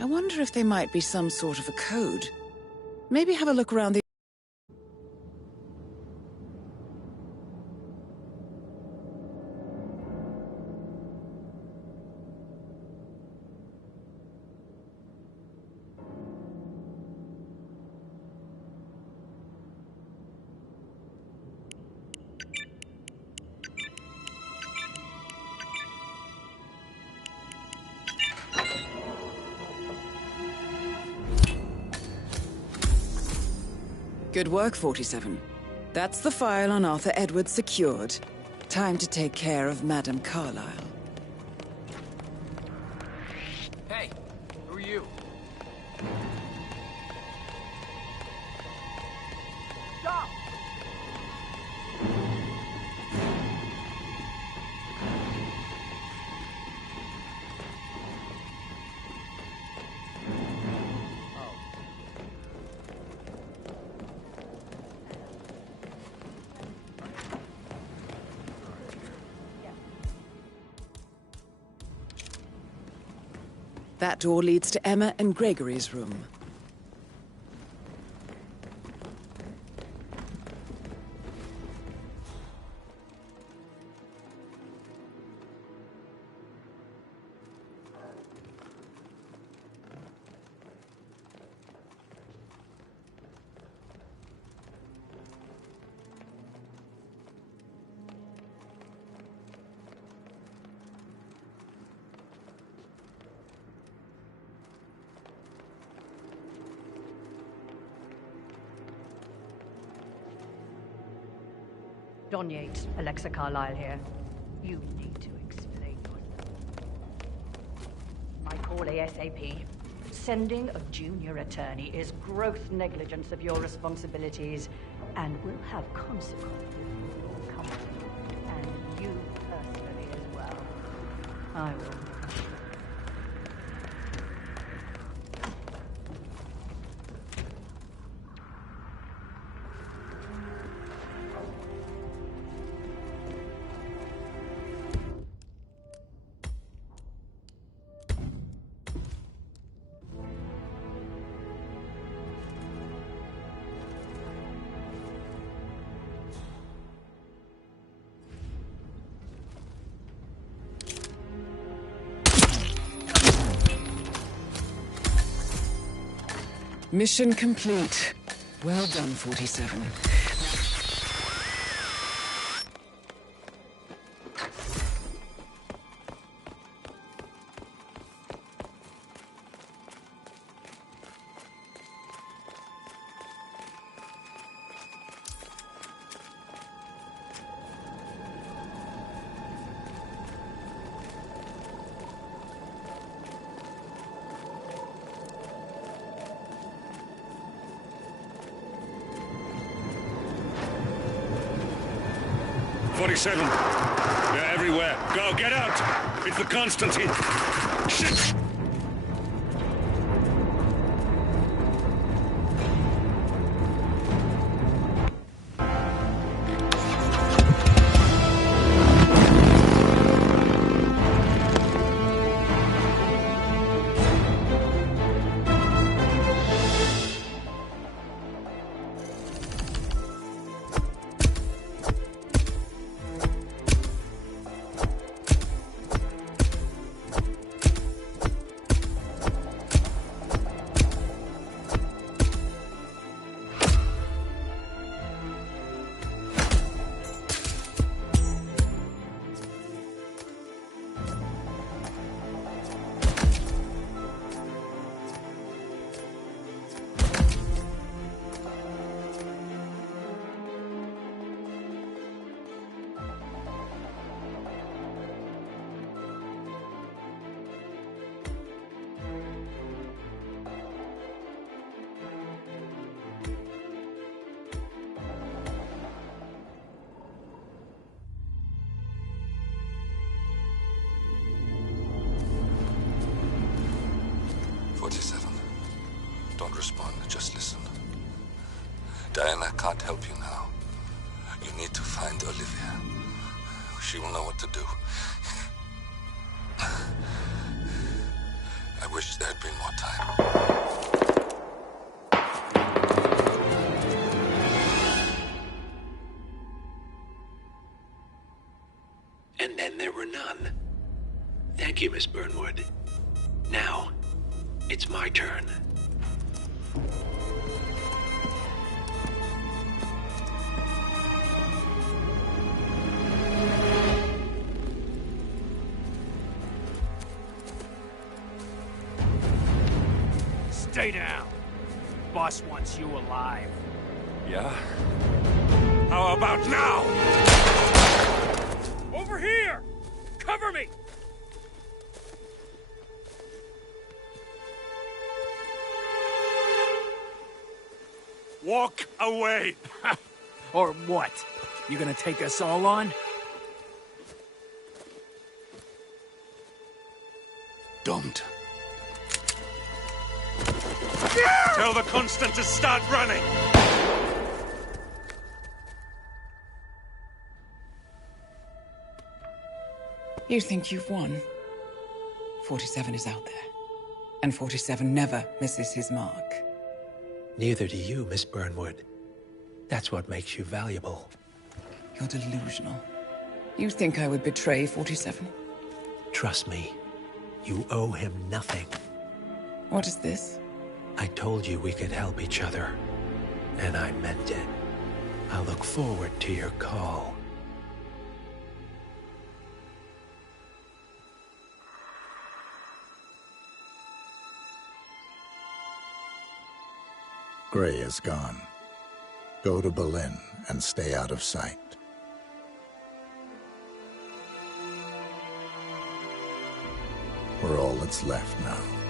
I wonder if they might be some sort of a code. Maybe have a look around the... Good work, 47. That's the file on Arthur Edwards secured. Time to take care of Madame Carlyle. Hey, who are you? Stop! That door leads to Emma and Gregory's room. Don Yates, Alexa Carlyle here. You need to explain yourself. My call ASAP. Sending a junior attorney is gross negligence of your responsibilities and will have consequences for your company and you personally as well. I will. Mission complete. Well done, 47. They're everywhere. Go, get out! It's the Constantine. Shit! Don't respond, just listen. Diana can't help you now. You need to find Olivia. She will know what to do. wish there had been more time. And then there were none. Thank you, Miss Burnwood. Now, it's my turn. Stay down. Boss wants you alive. Yeah? How about now? Over here! Cover me! Walk away! Or what? You gonna take us all on? Don't. Tell the Constant to start running! You think you've won? 47 is out there. And 47 never misses his mark. Neither do you, Miss Burnwood. That's what makes you valuable. You're delusional. You think I would betray 47? Trust me, you owe him nothing. What is this? I told you we could help each other, and I meant it. I'll look forward to your call. Gray is gone. Go to Berlin and stay out of sight. We're all that's left now.